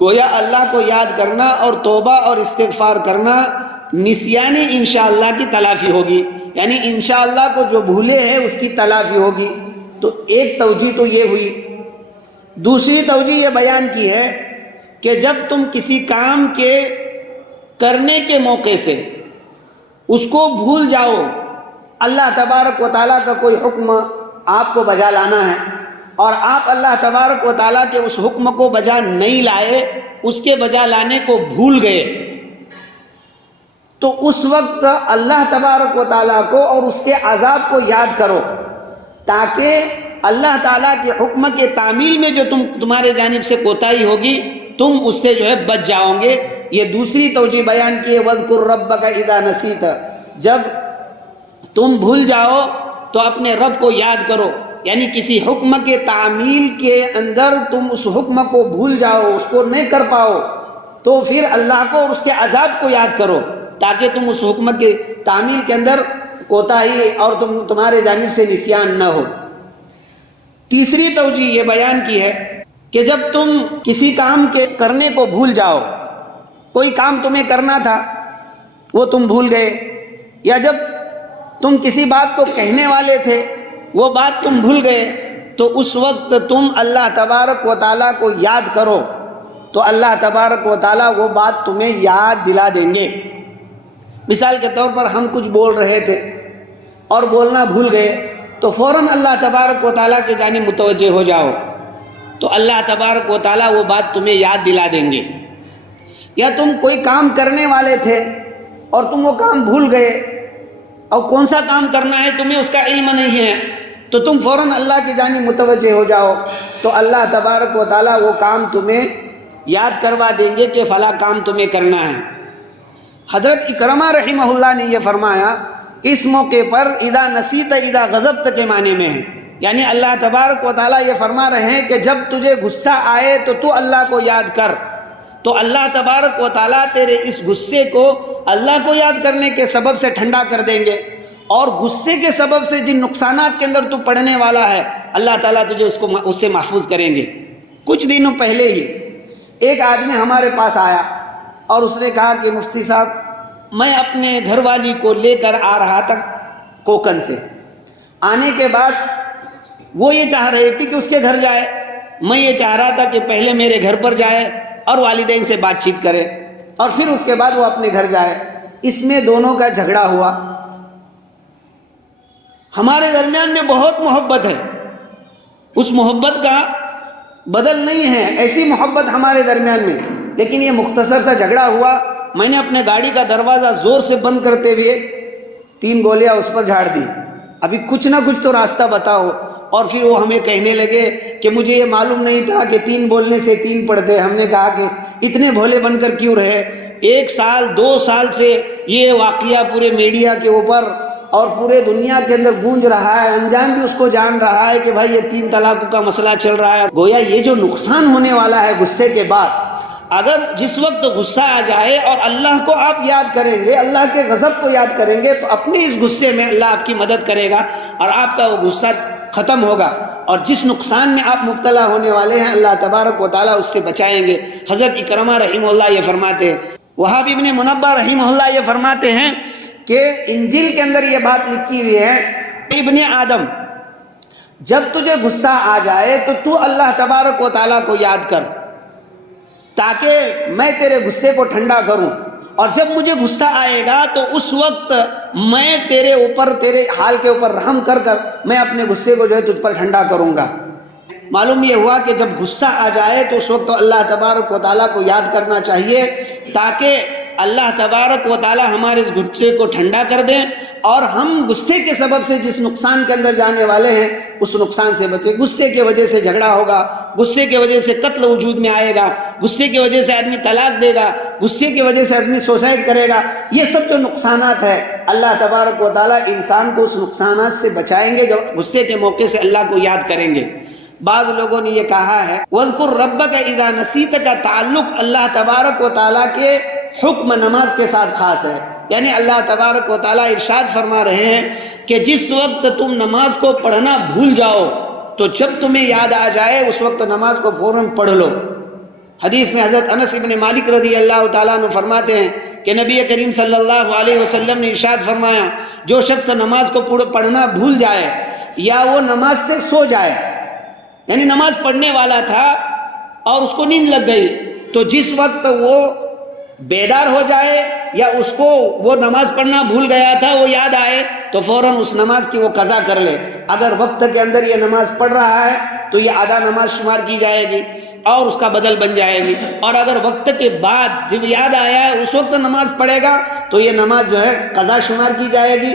گویا اللہ کو یاد کرنا اور توبہ اور استغفار کرنا نسیان انشاءاللہ کی تلافی ہوگی، یعنی انشاءاللہ کو جو بھولے ہیں اس کی تلافی ہوگی۔ تو ایک توجہ تو یہ ہوئی۔ دوسری توجہ یہ بیان کی ہے کہ جب تم کسی کام کے کرنے کے موقع سے اس کو بھول جاؤ، اللہ تبارک و تعالیٰ کا کوئی حکم آپ کو بجا لانا ہے اور آپ اللہ تبارک و تعالیٰ کے اس حکم کو بجا نہیں لائے اس کے بجا لانے کو بھول گئے، تو اس وقت اللہ تبارک و تعالیٰ کو اور اس کے عذاب کو یاد کرو، تاکہ اللہ تعالیٰ کے حکم کے تعمیل میں جو تمہارے جانب سے کوتاہی ہوگی تم اس سے جو ہے بچ جاؤ گے۔ یہ دوسری توجیہ بیان کی ہے، وَاذْكُرْ رَبَّكَ إِذَا نَسِيتَ، جب تم بھول جاؤ تو اپنے رب کو یاد کرو، یعنی کسی حکم کے تعمیل کے اندر تم اس حکم کو بھول جاؤ، اس کو نہیں کر پاؤ، تو پھر اللہ کو اور اس کے عذاب کو یاد کرو، تاکہ تم اس حکم کے تعمیل کے اندر کوتاہی اور تمہارے جانب سے نسیان نہ ہو۔ تیسری توجیہ یہ بیان کی ہے کہ جب تم کسی کام کے کرنے کو بھول جاؤ، کوئی کام تمہیں کرنا تھا وہ تم بھول گئے، یا جب تم کسی بات کو کہنے والے تھے وہ بات تم بھول گئے، تو اس وقت تم اللہ تبارک و تعالیٰ کو یاد کرو تو اللہ تبارک و تعالیٰ وہ بات تمہیں یاد دلا دیں گے۔ مثال کے طور پر ہم کچھ بول رہے تھے اور بولنا بھول گئے، تو فوراً اللہ تبارک و تعالیٰ کی جانب متوجہ ہو جاؤ تو اللہ تبارک و تعالیٰ وہ بات تمہیں یاد دلا دیں گے۔ یا تم کوئی کام کرنے والے تھے اور تم وہ کام بھول گئے، اور کون سا کام کرنا ہے تمہیں اس کا علم نہیں ہے، تو تم فوراً اللہ کی جانب متوجہ ہو جاؤ تو اللہ تبارک و تعالیٰ وہ کام تمہیں یاد کروا دیں گے کہ فلاں کام تمہیں کرنا ہے۔ حضرت اکرمہ رحمہ اللہ نے یہ فرمایا، اس موقع پر اذا نسیت اذا غضبت کے معنی میں ہے، یعنی اللہ تبارک و تعالیٰ یہ فرما رہے ہیں کہ جب تجھے غصہ آئے تو اللہ کو یاد کر، تو اللہ تبارک و تعالیٰ تیرے اس غصے کو اللہ کو یاد کرنے کے سبب سے ٹھنڈا کر دیں گے، اور غصے کے سبب سے جن نقصانات کے اندر تو پڑنے والا ہے اللہ تعالیٰ تجھے اس سے محفوظ کریں گے۔ کچھ دنوں پہلے ہی ایک آدمی ہمارے پاس آیا اور اس نے کہا کہ مفتی صاحب، میں اپنے گھر والی کو لے کر آ رہا تھا کوکن سے، آنے کے بعد وہ یہ چاہ رہی تھی کہ اس کے گھر جائے، میں یہ چاہ رہا تھا کہ پہلے میرے گھر پر جائے اور والدین سے بات چیت کرے اور پھر اس کے بعد وہ اپنے گھر جائے۔ اس میں دونوں کا جھگڑا ہوا۔ ہمارے درمیان میں بہت محبت ہے، اس محبت کا بدل نہیں ہے، ایسی محبت ہمارے درمیان میں، لیکن یہ مختصر سا جھگڑا ہوا۔ میں نے اپنے گاڑی کا دروازہ زور سے بند کرتے ہوئے 3 گولیاں اس پر جھاڑ دی، ابھی کچھ نہ کچھ تو راستہ بتاؤ۔ اور پھر وہ ہمیں کہنے لگے کہ مجھے یہ معلوم نہیں تھا کہ 3 بولنے سے 3 پڑتے۔ ہم نے کہا کہ اتنے بھولے بن کر کیوں رہے؟ 1 سال 2 سال سے یہ واقعہ پورے میڈیا کے اوپر اور پورے دنیا کے اندر گونج رہا ہے، انجان بھی اس کو جان رہا ہے کہ بھائی یہ 3 طلاقوں کا مسئلہ چل رہا ہے۔ گویا یہ جو نقصان ہونے والا ہے غصے کے بعد، اگر جس وقت غصہ آ جائے اور اللہ کو آپ یاد کریں گے، اللہ کے غضب کو یاد کریں گے، تو اپنے اس غصے میں اللہ آپ کی مدد کرے گا اور آپ کا وہ غصہ ختم ہوگا، اور جس نقصان میں آپ مبتلا ہونے والے ہیں اللہ تبارک و تعالیٰ اس سے بچائیں گے۔ حضرت اکرمہ رحمہ اللہ یہ فرماتے ہیں، وہاب ابن منبہ رحمہ اللہ یہ فرماتے ہیں کہ انجیل کے اندر یہ بات لکھی ہوئی ہے، ابن آدم جب تجھے غصہ آ جائے تو اللہ تبارک و تعالیٰ کو یاد کر تاکہ میں تیرے غصے کو ٹھنڈا کروں، اور جب مجھے غصہ آئے گا تو اس وقت میں تیرے اوپر، تیرے حال کے اوپر رحم کر میں اپنے غصے کو جو ہے تجھ پر ٹھنڈا کروں گا۔ معلوم یہ ہوا کہ جب غصہ آ جائے تو اس وقت اللہ تبارک و تعالیٰ کو یاد کرنا چاہیے تاکہ اللہ تبارک و تعالیٰ ہمارے اس غصے کو ٹھنڈا کر دیں اور ہم غصے کے سبب سے جس نقصان کے اندر جانے والے ہیں اس نقصان سے بچیں۔ غصے کی وجہ سے جھگڑا ہوگا، غصے کی وجہ سے قتل وجود میں آئے گا، غصے کی وجہ سے آدمی طلاق دے گا، غصے کی وجہ سے آدمی سوسائڈ کرے گا۔ یہ سب جو نقصانات ہیں اللہ تبارک و تعالیٰ انسان کو اس نقصانات سے بچائیں گے جب غصے کے موقع سے اللہ کو یاد کریں گے۔ بعض لوگوں نے یہ کہا ہے وَاذْكُرْ رَبَّكَ إِذَا نَسِيتَ کا تعلق اللہ تبارک و تعالیٰ کے حکم نماز کے ساتھ خاص ہے، یعنی اللہ تبارک و تعالیٰ ارشاد فرما رہے ہیں کہ جس وقت تم نماز کو پڑھنا بھول جاؤ تو جب تمہیں یاد آ جائے اس وقت نماز کو فوراً پڑھ لو۔ حدیث میں حضرت انس ابن مالک رضی اللہ تعالیٰ عنہ فرماتے ہیں کہ نبی کریم صلی اللہ علیہ وسلم نے ارشاد فرمایا، جو شخص نماز کو پڑھنا بھول جائے یا وہ نماز سے سو جائے، یعنی نماز پڑھنے والا تھا اور اس کو نیند لگ گئی، تو جس وقت وہ بیدار ہو جائے یا اس کو وہ نماز پڑھنا بھول گیا تھا وہ یاد آئے تو فوراً اس نماز کی وہ قضا کر لے. اگر وقت کے اندر یہ نماز پڑھ رہا ہے تو یہ آدھا نماز شمار کی جائے گی اور اس کا بدل بن جائے گی. اور اگر وقت کے بعد جب یاد آیا ہے اس وقت نماز پڑھے گا تو یہ نماز جو ہے قضا شمار کی جائے گی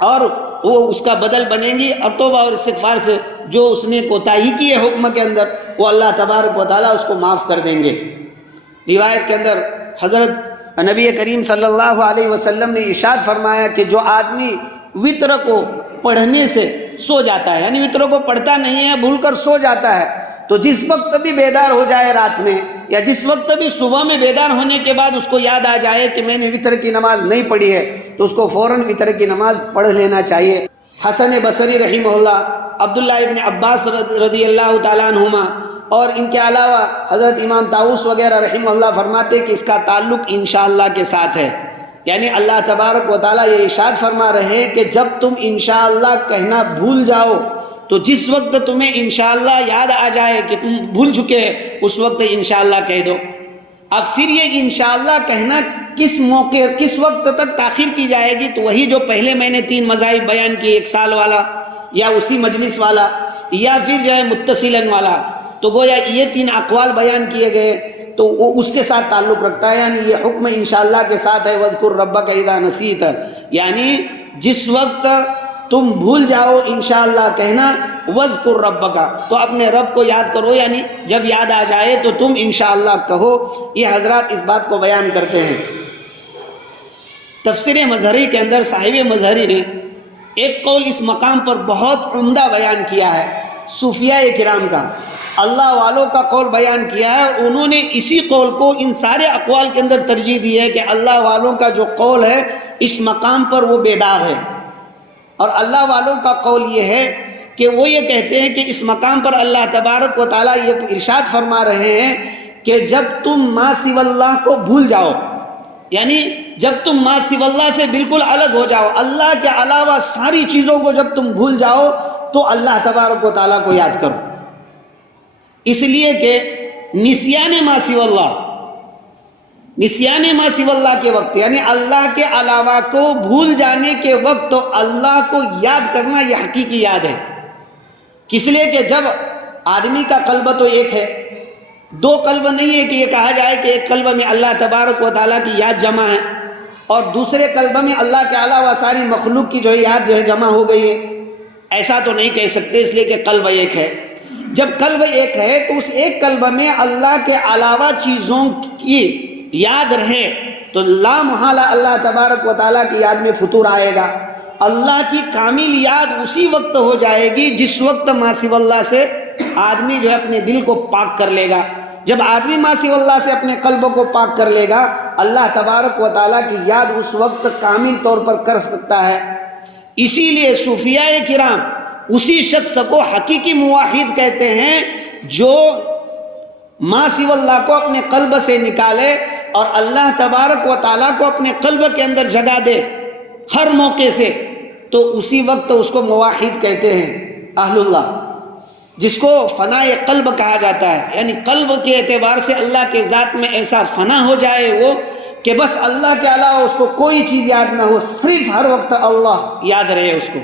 اور وہ اس کا بدل بنے گی. اور توبہ اور استغفار سے جو اس نے کوتاہی کی ہے حکم کے اندر وہ اللہ تبارک و تعالیٰ اس کو معاف کر دیں گے. روایت کے اندر حضرت نبی کریم صلی اللہ علیہ وسلم نے ارشاد فرمایا کہ جو آدمی وتر کو پڑھنے سے سو جاتا ہے، یعنی وتر کو پڑھتا نہیں ہے، بھول کر سو جاتا ہے، تو جس وقت بھی بیدار ہو جائے رات میں یا جس وقت بھی صبح میں بیدار ہونے کے بعد اس کو یاد آ جائے کہ میں نے وتر کی نماز نہیں پڑھی ہے تو اس کو فوراً وتر کی نماز پڑھ لینا چاہیے. حسن بصری رحمہ اللہ، عبداللہ ابن عباس رضی اللہ تعالیٰ عنہما اور ان کے علاوہ حضرت امام طاؤس وغیرہ رحمہ اللہ فرماتے کہ اس کا تعلق انشاءاللہ کے ساتھ ہے. یعنی اللہ تبارک و تعالیٰ یہ ارشاد فرما رہے ہیں کہ جب تم انشاءاللہ کہنا بھول جاؤ تو جس وقت تمہیں انشاءاللہ یاد آ جائے کہ تم بھول چکے اس وقت انشاءاللہ کہہ دو. اب پھر یہ انشاءاللہ کہنا کس موقع کس وقت تک تاخیر کی جائے گی؟ تو وہی جو پہلے میں نے 3 مذاہب بیان کیے، 1 سال والا یا اسی مجلس والا یا پھر جو ہے متصلاً والا، تو گویا یہ 3 اقوال بیان کیے گئے تو وہ اس کے ساتھ تعلق رکھتا ہے. یعنی یہ حکم انشاءاللہ کے ساتھ ہے. وَاذْكُرْ رَبَّكَ إِذَا نَسِيتَ، یعنی جس وقت تم بھول جاؤ انشاءاللہ کہنا، وَاذْكُرْ رَبَّكَ، تو اپنے رب کو یاد کرو، یعنی جب یاد آ جائے تو تم انشاءاللہ کہو. یہ حضرات اس بات کو بیان کرتے ہیں. تفسیر مظہری کے اندر صاحب مظہری نے ایک قول اس مقام پر بہت عمدہ بیان کیا ہے، صوفیاء کرام کا، اللہ والوں کا قول بیان کیا ہے. انہوں نے اسی قول کو ان سارے اقوال کے اندر ترجیح دی ہے کہ اللہ والوں کا جو قول ہے اس مقام پر وہ بے داغ ہے. اور اللہ والوں کا قول یہ ہے کہ وہ یہ کہتے ہیں کہ اس مقام پر اللہ تبارک و تعالیٰ یہ ارشاد فرما رہے ہیں کہ جب تم ما سوی اللہ کو بھول جاؤ، یعنی جب تم ما سوی اللہ سے بالکل الگ ہو جاؤ، اللہ کے علاوہ ساری چیزوں کو جب تم بھول جاؤ تو اللہ تبارک و تعالیٰ کو یاد کرو. اس لیے کہ نسیان ما سوی اللہ، نسیان ما سوی اللہ کے وقت یعنی اللہ کے علاوہ کو بھول جانے کے وقت تو اللہ کو یاد کرنا یہ حقیقی یاد ہے. کس لیے کہ جب آدمی کا قلب تو ایک ہے، 2 قلب نہیں ہے کہ یہ کہا جائے کہ ایک قلب میں اللہ تبارک و تعالیٰ کی یاد جمع ہے اور دوسرے قلب میں اللہ کے علاوہ ساری مخلوق کی جو ہے یاد جو ہے جمع ہو گئی ہے. ایسا تو نہیں کہہ سکتے اس لیے کہ قلب ایک ہے. جب قلب ایک ہے تو اس ایک قلب میں اللہ کے علاوہ چیزوں کی یاد رہے تو لا محالہ اللہ تبارک و تعالیٰ کی یاد میں فطور آئے گا. اللہ کی کامل یاد اسی وقت ہو جائے گی جس وقت ما سوی اللہ سے آدمی جو ہے اپنے دل کو پاک کر لے گا. جب آدمی ما سوی اللہ سے اپنے قلب کو پاک کر لے گا اللہ تبارک و تعالیٰ کی یاد اس وقت کامل طور پر کر سکتا ہے. اسی لیے صوفیاء کرام اسی شخص کو حقیقی موحد کہتے ہیں جو ما سوی اللہ کو اپنے قلب سے نکالے اور اللہ تبارک و تعالیٰ کو اپنے قلب کے اندر جگہ دے ہر موقع سے، تو اسی وقت اس کو موحد کہتے ہیں، اہل اللہ، جس کو فناء قلب کہا جاتا ہے. یعنی قلب کے اعتبار سے اللہ کے ذات میں ایسا فنا ہو جائے وہ کہ بس اللہ کے علاوہ اس کو کوئی چیز یاد نہ ہو، صرف ہر وقت اللہ یاد رہے اس کو.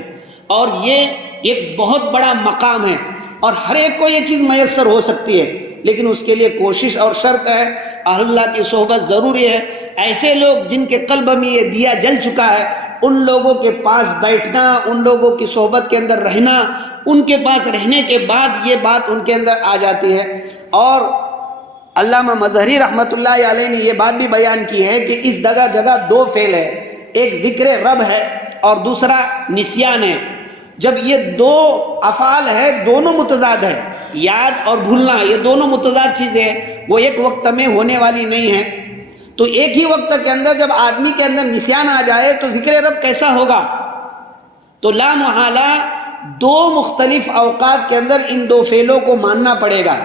اور یہ ایک بہت بڑا مقام ہے اور ہر ایک کو یہ چیز میسر ہو سکتی ہے، لیکن اس کے لیے کوشش اور شرط ہے، اہل اللہ کی صحبت ضروری ہے. ایسے لوگ جن کے قلب میں یہ دیا جل چکا ہے ان لوگوں کے پاس بیٹھنا، ان لوگوں کی صحبت کے اندر رہنا، ان کے پاس رہنے کے بعد یہ بات ان کے اندر آ جاتی ہے. اور علامہ مظہری رحمۃ اللہ علیہ نے یہ بات بھی بیان کی ہے کہ اس جگہ جگہ 2 فعل ہے، ایک ذکر رب ہے اور دوسرا نسیان ہے. جب یہ 2 افعال ہے دونوں متضاد ہے، یاد اور بھولنا یہ دونوں متضاد چیزیں ہیں، وہ ایک وقت میں ہونے والی نہیں ہیں. تو ایک ہی وقت کے اندر جب آدمی کے اندر نسیان آ جائے تو ذکر رب کیسا ہوگا؟ تو لا محالہ 2 مختلف اوقات کے اندر ان 2 فعلوں کو ماننا پڑے گا.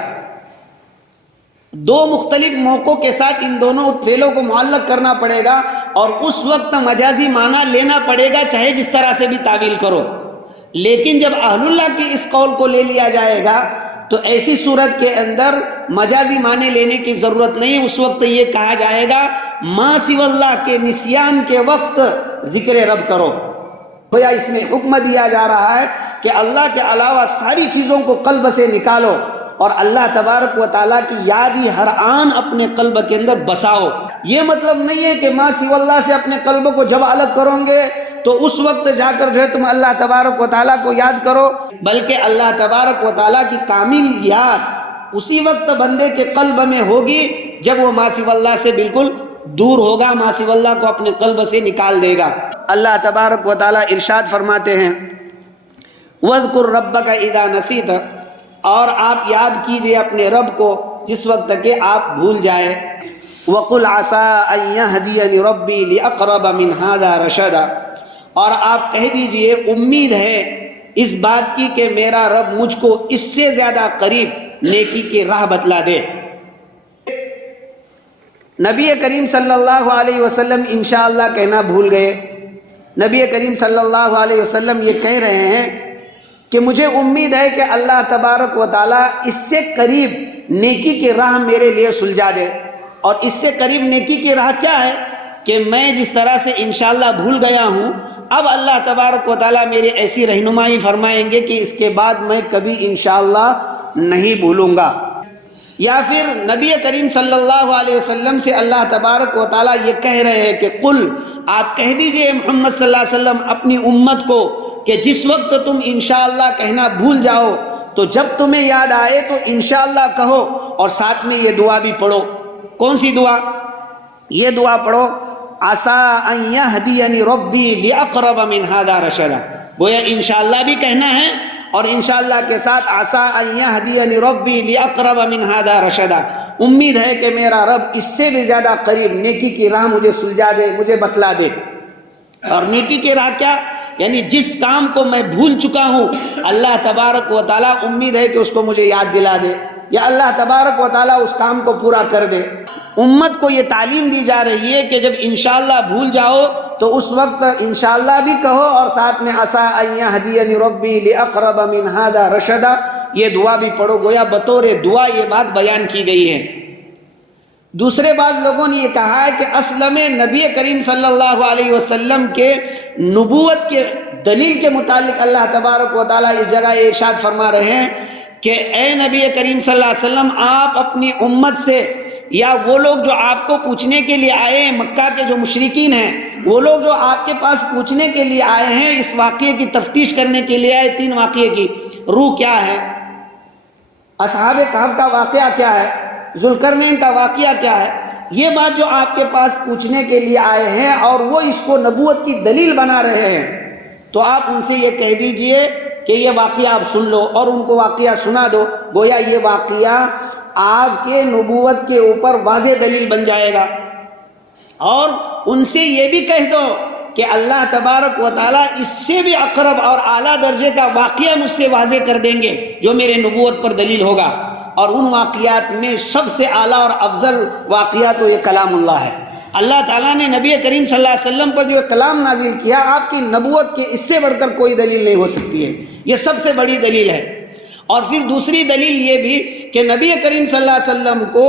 2 مختلف موقعوں کے ساتھ ان دونوں فعلوں کو معلق کرنا پڑے گا اور اس وقت مجازی معنی لینا پڑے گا چاہے جس طرح سے بھی تعویل کرو. لیکن جب اہل اللہ کی اس قول کو لے لیا جائے گا تو ایسی صورت کے اندر مجازی معنی لینے کی ضرورت نہیں. اس وقت یہ کہا جائے گا ما سوی اللہ کے نسیان کے وقت ذکر رب کرو. گویا اس میں حکم دیا جا رہا ہے کہ اللہ کے علاوہ ساری چیزوں کو قلب سے نکالو اور اللہ تبارک و تعالیٰ کی یاد ہی ہر آن اپنے قلب کے اندر بساؤ. یہ مطلب نہیں ہے کہ ما سوی اللہ سے اپنے قلب کو جب الگ کرو گے تو اس وقت جا کر جو ہے تم اللہ تبارک و تعالیٰ کو یاد کرو، بلکہ اللہ تبارک و تعالیٰ کی کامل یاد اسی وقت بندے کے قلب میں ہوگی جب وہ ما سوی اللہ سے بالکل دور ہوگا، ما سوی اللہ کو اپنے قلب سے نکال دے گا. اللہ تبارک و تعالیٰ ارشاد فرماتے ہیں وَاذْكُرْ رَبَّكَ إِذَا نَسِيتَ، اور آپ یاد کیجئے اپنے رب کو جس وقت کہ آپ بھول جائے. وَقُلْ عَسَىٰ أَن يَهْدِيَنِ رَبِّي لِأَقْرَبَ مِنْ هَذَا رَشَدًا، اور آپ کہہ دیجئے امید ہے اس بات کی کہ میرا رب مجھ کو اس سے زیادہ قریب نیکی کی راہ بتلا دے. نبی کریم صلی اللہ علیہ وسلم انشاءاللہ کہنا بھول گئے. نبی کریم صلی اللہ علیہ وسلم یہ کہہ رہے ہیں کہ مجھے امید ہے کہ اللہ تبارک و تعالیٰ اس سے قریب نیکی کی راہ میرے لیے سلجھا دے. اور اس سے قریب نیکی کی راہ کیا ہے کہ میں جس طرح سے انشاءاللہ بھول گیا ہوں، اب اللہ تبارک و تعالیٰ میری ایسی رہنمائی فرمائیں گے کہ اس کے بعد میں کبھی انشاءاللہ نہیں بھولوں گا. یا پھر نبی کریم صلی اللہ علیہ وسلم سے اللہ تبارک و تعالیٰ یہ کہہ رہے ہیں کہ قل، آپ کہہ دیجئے محمد صلی اللہ علیہ وسلم اپنی امت کو کہ جس وقت تم انشاءاللہ کہنا بھول جاؤ تو جب تمہیں یاد آئے تو انشاءاللہ کہو، اور ساتھ میں یہ دعا بھی پڑھو. کون سی دعا؟ یہ دعا پڑھو عَسَىٰ أَن يَهْدِيَنِ رَبِّي لِأَقْرَبَ مِنْ هَذَا رَشَدًا. گویا انشاءاللہ بھی کہنا ہے اور انشاءاللہ کے ساتھ عَسَىٰ أَن يَهْدِيَنِ رَبِّي لِأَقْرَبَ مِنْ هَذَا رَشَدًا، امید ہے کہ میرا رب اس سے بھی زیادہ قریب نیکی کی راہ مجھے سلجھا دے، مجھے بتلا دے. اور نیکی کی راہ کیا؟ یعنی جس کام کو میں بھول چکا ہوں اللہ تبارک و تعالیٰ امید ہے کہ اس کو مجھے یاد دلا دے، یا اللہ تبارک و تعالیٰ اس کام کو پورا کر دے. امت کو یہ تعلیم دی جا رہی ہے کہ جب انشاءاللہ بھول جاؤ تو اس وقت انشاءاللہ بھی کہو اور ساتھ میں عَسَىٰ أَن يَهْدِيَنِ رَبِّي لِأَقْرَبَ مِنْ هَذَا رَشَدًا یہ دعا بھی پڑھو. گویا بطور دعا یہ بات بیان کی گئی ہے. دوسرے بعض لوگوں نے یہ کہا ہے کہ اصل میں نبی کریم صلی اللہ علیہ وسلم کے نبوت کے دلیل کے متعلق اللہ تبارک و تعالیٰ اس جگہ یہ ارشاد فرما رہے ہیں کہ اے نبی کریم صلی اللہ علیہ وسلم، آپ اپنی امت سے یا وہ لوگ جو آپ کو پوچھنے کے لیے آئے ہیں، مکہ کے جو مشرکین ہیں، وہ لوگ جو آپ کے پاس پوچھنے کے لیے آئے ہیں، اس واقعے کی تفتیش کرنے کے لیے آئے، 3 واقعے کی روح کیا ہے، اصحاب کہف کا واقعہ کیا ہے، ذوالقرنین کا واقعہ کیا ہے، یہ بات جو آپ کے پاس پوچھنے کے لیے آئے ہیں اور وہ اس کو نبوت کی دلیل بنا رہے ہیں، تو آپ ان سے یہ کہہ دیجئے کہ یہ واقعہ آپ سن لو اور ان کو واقعہ سنا دو. گویا یہ واقعہ آپ کے نبوت کے اوپر واضح دلیل بن جائے گا. اور ان سے یہ بھی کہہ دو کہ اللہ تبارک و تعالیٰ اس سے بھی اقرب اور اعلیٰ درجے کا واقعہ مجھ سے واضح کر دیں گے جو میرے نبوت پر دلیل ہوگا. اور ان واقعات میں سب سے اعلیٰ اور افضل واقعہ تو یہ کلام اللہ ہے. اللہ تعالیٰ نے نبی کریم صلی اللہ علیہ وسلم پر جو کلام نازل کیا، آپ کی نبوت کے اس سے بڑھ کر کوئی دلیل نہیں ہو سکتی ہے. یہ سب سے بڑی دلیل ہے. اور پھر دوسری دلیل یہ بھی کہ نبی کریم صلی اللہ علیہ وسلم کو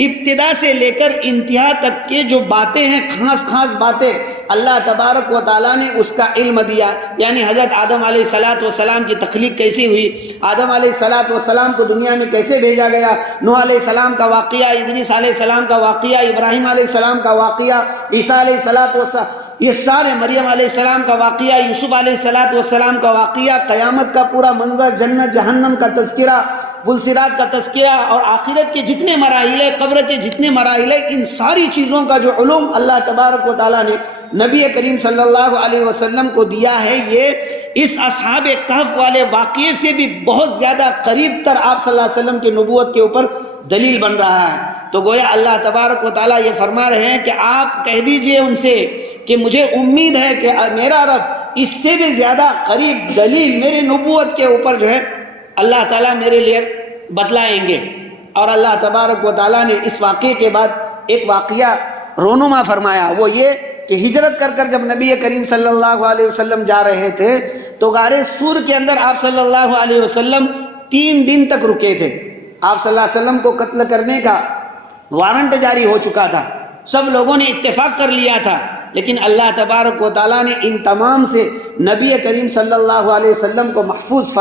ابتدا سے لے کر انتہا تک کے جو باتیں ہیں، خاص خاص باتیں، اللہ تبارک و تعالیٰ نے اس کا علم دیا. یعنی حضرت آدم علیہ السلام کی تخلیق کیسی ہوئی، آدم علیہ السلام کو دنیا میں کیسے بھیجا گیا، نوح علیہ السلام کا واقعہ، ادریس علیہ السلام کا واقعہ، ابراہیم علیہ السلام کا واقعہ، عیسیٰ علیہ السلام، یہ سارے، مریم علیہ السلام کا واقعہ، یوسف علیہ السلام کا واقعہ، قیامت کا پورا منظر، جنت جہنم کا تذکرہ، پلصراط کا تذکرہ، اور آخرت کے جتنے مراحل ہیں، قبر کے جتنے مراحل ہیں، ان ساری چیزوں کا جو علوم اللہ تبارک و تعالیٰ نے نبی کریم صلی اللہ علیہ وسلم کو دیا ہے، یہ اس اصحاب کہف والے واقعے سے بھی بہت زیادہ قریب تر آپ صلی اللہ علیہ وسلم کی نبوت کے اوپر دلیل بن رہا ہے. تو گویا اللہ تبارک و تعالیٰ یہ فرما رہے ہیں کہ آپ کہہ دیجئے ان سے کہ مجھے امید ہے کہ میرا رب اس سے بھی زیادہ قریب دلیل میری نبوت کے اوپر جو ہے اللہ تعالیٰ میرے لیے بتلائیں گے. اور اللہ تبارک و تعالیٰ نے اس واقعے کے بعد ایک واقعہ رونما فرمایا، وہ یہ کہ ہجرت کر کر جب نبی کریم صلی اللہ علیہ وسلم جا رہے تھے تو غار سور کے اندر آپ صلی اللہ علیہ وسلم 3 دن تک رکے تھے. آپ صلی اللہ علیہ وسلم کو قتل کرنے کا وارنٹ جاری ہو چکا تھا، سب لوگوں نے اتفاق کر لیا تھا، لیکن اللہ تبارک و تعالیٰ نے ان تمام سے نبی کریم صلی اللہ علیہ وسلم کو محفوظ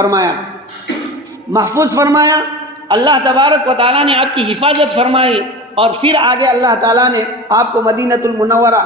فرمایا. اللہ تبارک و تعالیٰ نے آپ کی حفاظت فرمائی، اور پھر آگے اللہ تعالیٰ نے آپ کو مدینۃ المنورہ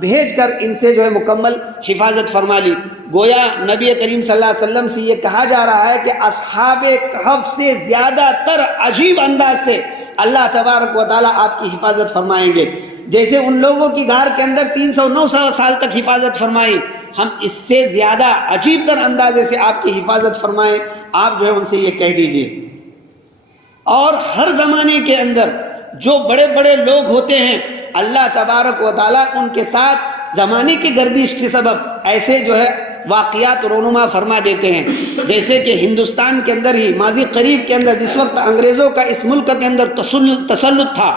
بھیج کر ان سے جو ہے مکمل حفاظت فرما لی. گویا نبی کریم صلی اللہ علیہ وسلم سے یہ کہا جا رہا ہے کہ اصحاب کہف سے زیادہ تر عجیب انداز سے اللہ تبارک و تعالیٰ آپ کی حفاظت فرمائیں گے. جیسے ان لوگوں کی غار کے اندر 309 سال تک حفاظت فرمائی، ہم اس سے زیادہ عجیب تر اندازے سے آپ کی حفاظت فرمائیں. آپ جو ہے ان سے یہ کہہ دیجئے. اور ہر زمانے کے اندر جو بڑے بڑے لوگ ہوتے ہیں، اللہ تبارک و تعالیٰ ان کے ساتھ زمانے کی گردش کے سبب ایسے جو ہے واقعات رونما فرما دیتے ہیں. جیسے کہ ہندوستان کے اندر ہی ماضی قریب کے اندر جس وقت انگریزوں کا اس ملک کے اندر تسلط تھا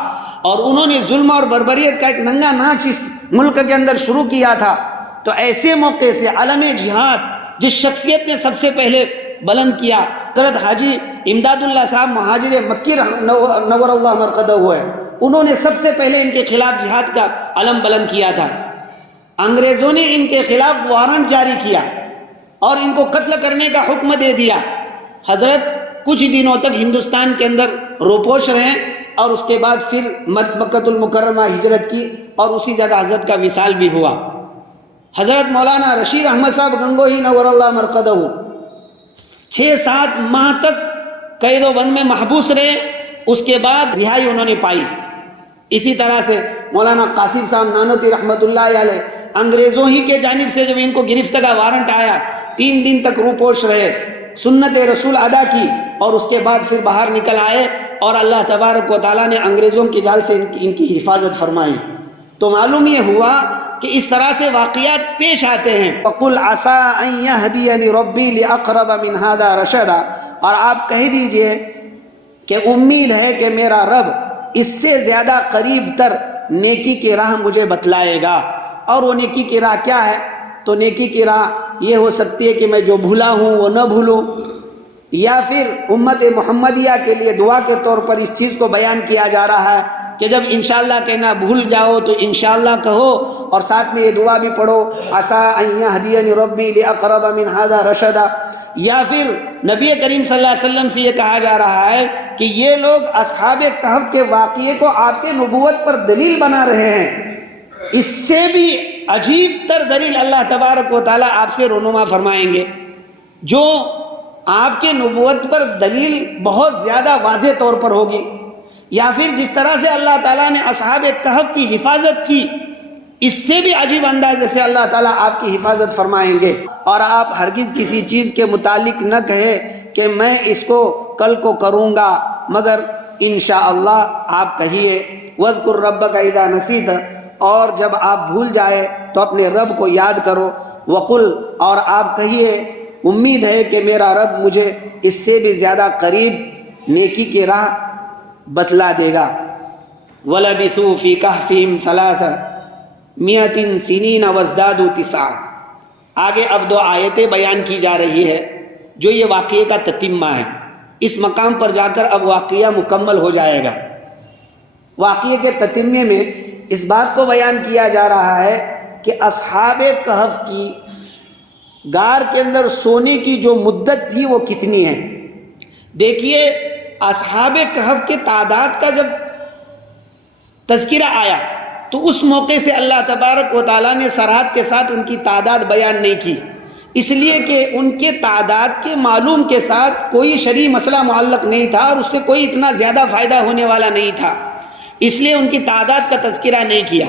اور انہوں نے ظلم اور بربریت کا ایک ننگا ناچ اس ملک کے اندر شروع کیا تھا، تو ایسے موقع سے علم جہاد جس شخصیت نے سب سے پہلے بلند کیا، حضرت حاجی امداد اللہ صاحب مہاجر مکی نور اللہ مرقدہ ہوئے، انہوں نے سب سے پہلے ان کے خلاف جہاد کا علم بلند کیا تھا. انگریزوں نے ان کے خلاف وارنٹ جاری کیا اور ان کو قتل کرنے کا حکم دے دیا. حضرت کچھ دنوں تک ہندوستان کے اندر روپوش رہے اور اس کے بعد پھر مکۃ المکرمہ ہجرت کی اور اسی جگہ حضرت کا وصال بھی ہوا. حضرت مولانا رشید احمد صاحب گنگوہی نور اللہ مرقدہ 6-7 ماہ تک قید و بند میں محبوس رہے، اس کے بعد رہائی انہوں نے پائی. اسی طرح سے مولانا قاسم صاحب نانوتی رحمۃ اللہ علیہ انگریزوں ہی کے جانب سے جب ان کو گرفت کا وارنٹ آیا 3 دن تک روپوش رہے، سنت رسول ادا کی اور اس کے بعد پھر باہر نکل آئے اور اللہ تبارک و تعالیٰ نے انگریزوں کی جال سے ان کی حفاظت فرمائی. تو معلوم یہ ہوا کہ اس طرح سے واقعات پیش آتے ہیں. وَقُلْ عَسَىٰ أَن يَهْدِيَنِ رَبِّي لِأَقْرَبَ مِنْ هَذَا رَشَدًا، اور آپ کہہ دیجئے کہ امید ہے کہ میرا رب اس سے زیادہ قریب تر نیکی کی راہ مجھے بتلائے گا. اور وہ نیکی کی راہ کیا ہے؟ تو نیکی کی راہ یہ ہو سکتی ہے کہ میں جو بھولا ہوں وہ نہ بھولوں، یا پھر امت محمدیہ کے لیے دعا کے طور پر اس چیز کو بیان کیا جا رہا ہے کہ جب انشاءاللہ کہنا بھول جاؤ تو انشاءاللہ کہو، اور ساتھ میں یہ دعا بھی پڑھو عَسَىٰ أَن يَهْدِيَنِ رَبِّي لِأَقْرَبَ مِنْ هَذَا رَشَدًا. یا پھر نبی کریم صلی اللہ علیہ وسلم سے یہ کہا جا رہا ہے کہ یہ لوگ اصحاب کہف کے واقعے کو آپ کے نبوت پر دلیل بنا رہے ہیں. اس سے بھی عجیب تر دلیل اللہ تبارک و تعالیٰ آپ سے رونما فرمائیں گے، جو آپ کے نبوت پر دلیل بہت زیادہ واضح طور پر ہوگی. یا پھر جس طرح سے اللہ تعالیٰ نے اصحاب کہف کی حفاظت کی، اس سے بھی عجیب اندازے سے اللہ تعالیٰ آپ کی حفاظت فرمائیں گے. اور آپ ہرگز کسی چیز کے متعلق نہ کہے کہ میں اس کو کل کو کروں گا، مگر انشاءاللہ آپ کہیے وَاذْكُرْ رَبَّكَ إِذَا نَسِيتَ، اور جب آپ بھول جائے تو اپنے رب کو یاد کرو. وَقُلْ، اور آپ کہیے امید ہے کہ میرا رب مجھے اس سے بھی زیادہ قریب نیکی کی راہ بتلا دے گا. وَلَبِثُوا فِي كَهْفِهِمْ 300 سِنِينَ وَازْدَادُوا 9. آگے اب 2 آیتیں بیان کی جا رہی ہے جو یہ واقعے کا تتمہ ہے. اس مقام پر جا کر اب واقعہ مکمل ہو جائے گا. واقعے کے تتمے میں اس بات کو بیان کیا جا رہا ہے کہ اصحاب کہف کی غار کے اندر سونے کی جو مدت تھی وہ کتنی ہے. دیکھیے اصحاب کہف کے تعداد کا جب تذکرہ آیا تو اس موقع سے اللہ تبارک و تعالیٰ نے صراحت کے ساتھ ان کی تعداد بیان نہیں کی، اس لیے کہ ان کے تعداد کے معلوم کے ساتھ کوئی شرعی مسئلہ معلق نہیں تھا اور اس سے کوئی اتنا زیادہ فائدہ ہونے والا نہیں تھا، اس لیے ان کی تعداد کا تذکرہ نہیں کیا.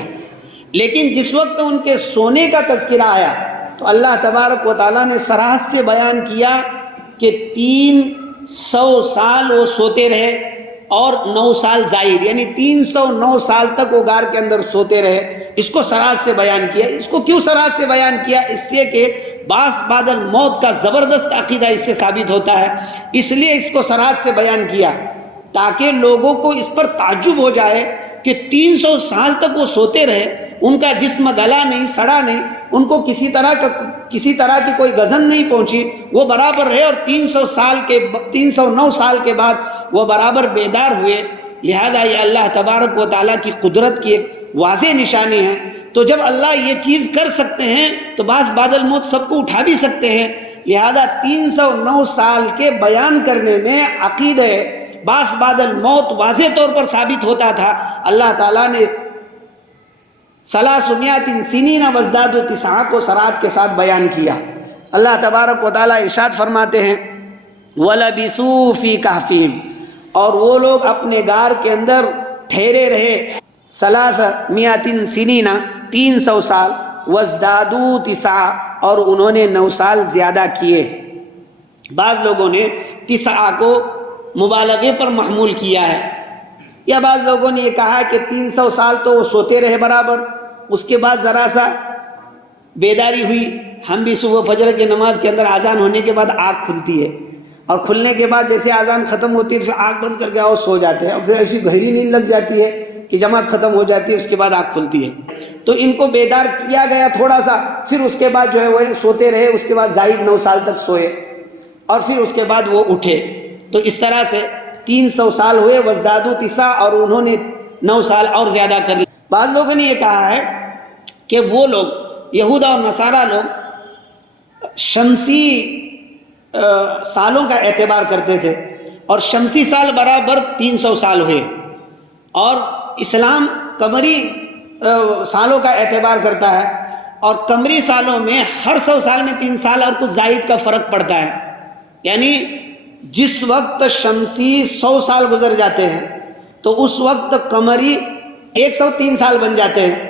لیکن جس وقت ان کے سونے کا تذکرہ آیا تو اللہ تبارک و تعالیٰ نے صراحت سے بیان کیا کہ 300 سال وہ سوتے رہے اور 9 سال زائد، یعنی 309 سال تک وہ غار کے اندر سوتے رہے. اس کو صراحت سے بیان کیا. اس کو کیوں صراحت سے بیان کیا؟ اس سے کہ بعد الموت کا زبردست عقیدہ اس سے ثابت ہوتا ہے، اس لیے اس کو صراحت سے بیان کیا تاکہ لوگوں کو اس پر تعجب ہو جائے کہ 300 سال تک وہ سوتے رہے ان کا جسم گلا نہیں، سڑا نہیں، ان کو کسی طرح کی کوئی گزن نہیں پہنچی، وہ برابر رہے، اور 309 سال کے بعد وہ برابر بیدار ہوئے۔ لہذا یہ اللہ تبارک و تعالیٰ کی قدرت کی ایک واضح نشانی ہے۔ تو جب اللہ یہ چیز کر سکتے ہیں تو بعد الموت سب کو اٹھا بھی سکتے ہیں۔ لہذا 309 سال کے بیان کرنے میں عقیدہ بعد الموت واضح طور پر ثابت ہوتا تھا۔ اللہ تعالیٰ نے 300 سنین وازدادوا 9 کو سرعت کے ساتھ بیان کیا۔ اللہ تبارک و تعالیٰ ارشاد فرماتے ہیں وَلَبِثُوا فِي كَهْفِهِمْ، اور وہ لوگ اپنے غار کے اندر ٹھہرے رہے 300 سنین 300 سال، وازدادوا 9، اور انہوں نے 9 سال زیادہ کیے۔ بعض لوگوں نے 9 کو مبالغے پر محمول کیا ہے، یا بعض لوگوں نے یہ کہا کہ 300 سال تو وہ سوتے رہے برابر، اس کے بعد ذرا سا بیداری ہوئی۔ ہم بھی صبح فجر کی نماز کے اندر اذان ہونے کے بعد آنکھ کھلتی ہے، اور کھلنے کے بعد جیسے اذان ختم ہوتی ہے پھر آنکھ بند کر کے اور سو جاتے ہیں، اور پھر ایسی گہری نیند لگ جاتی ہے کہ جماعت ختم ہو جاتی ہے، اس کے بعد آنکھ کھلتی ہے۔ تو ان کو بیدار کیا گیا تھوڑا سا، پھر اس کے بعد جو ہے وہ سوتے رہے، اس کے بعد زائد 9 سال تک سوئے، اور پھر اس کے بعد وہ اٹھے۔ تو اس طرح سے 300 سال ہوئے، وازدادوا 9، اور انہوں نے 9 سال اور زیادہ کر لی۔ بعض لوگوں نے یہ کہا ہے کہ وہ لوگ یہود اور نصارہ لوگ شمسی سالوں کا اعتبار کرتے تھے، اور شمسی سال برابر 300 سال ہوئے، اور اسلام قمری سالوں کا اعتبار کرتا ہے، اور قمری سالوں میں ہر 100 سال میں 3 سال اور کچھ زائد کا فرق پڑتا ہے۔ یعنی جس وقت شمسی 100 سال گزر جاتے ہیں تو اس وقت قمری 103 سال بن جاتے ہیں۔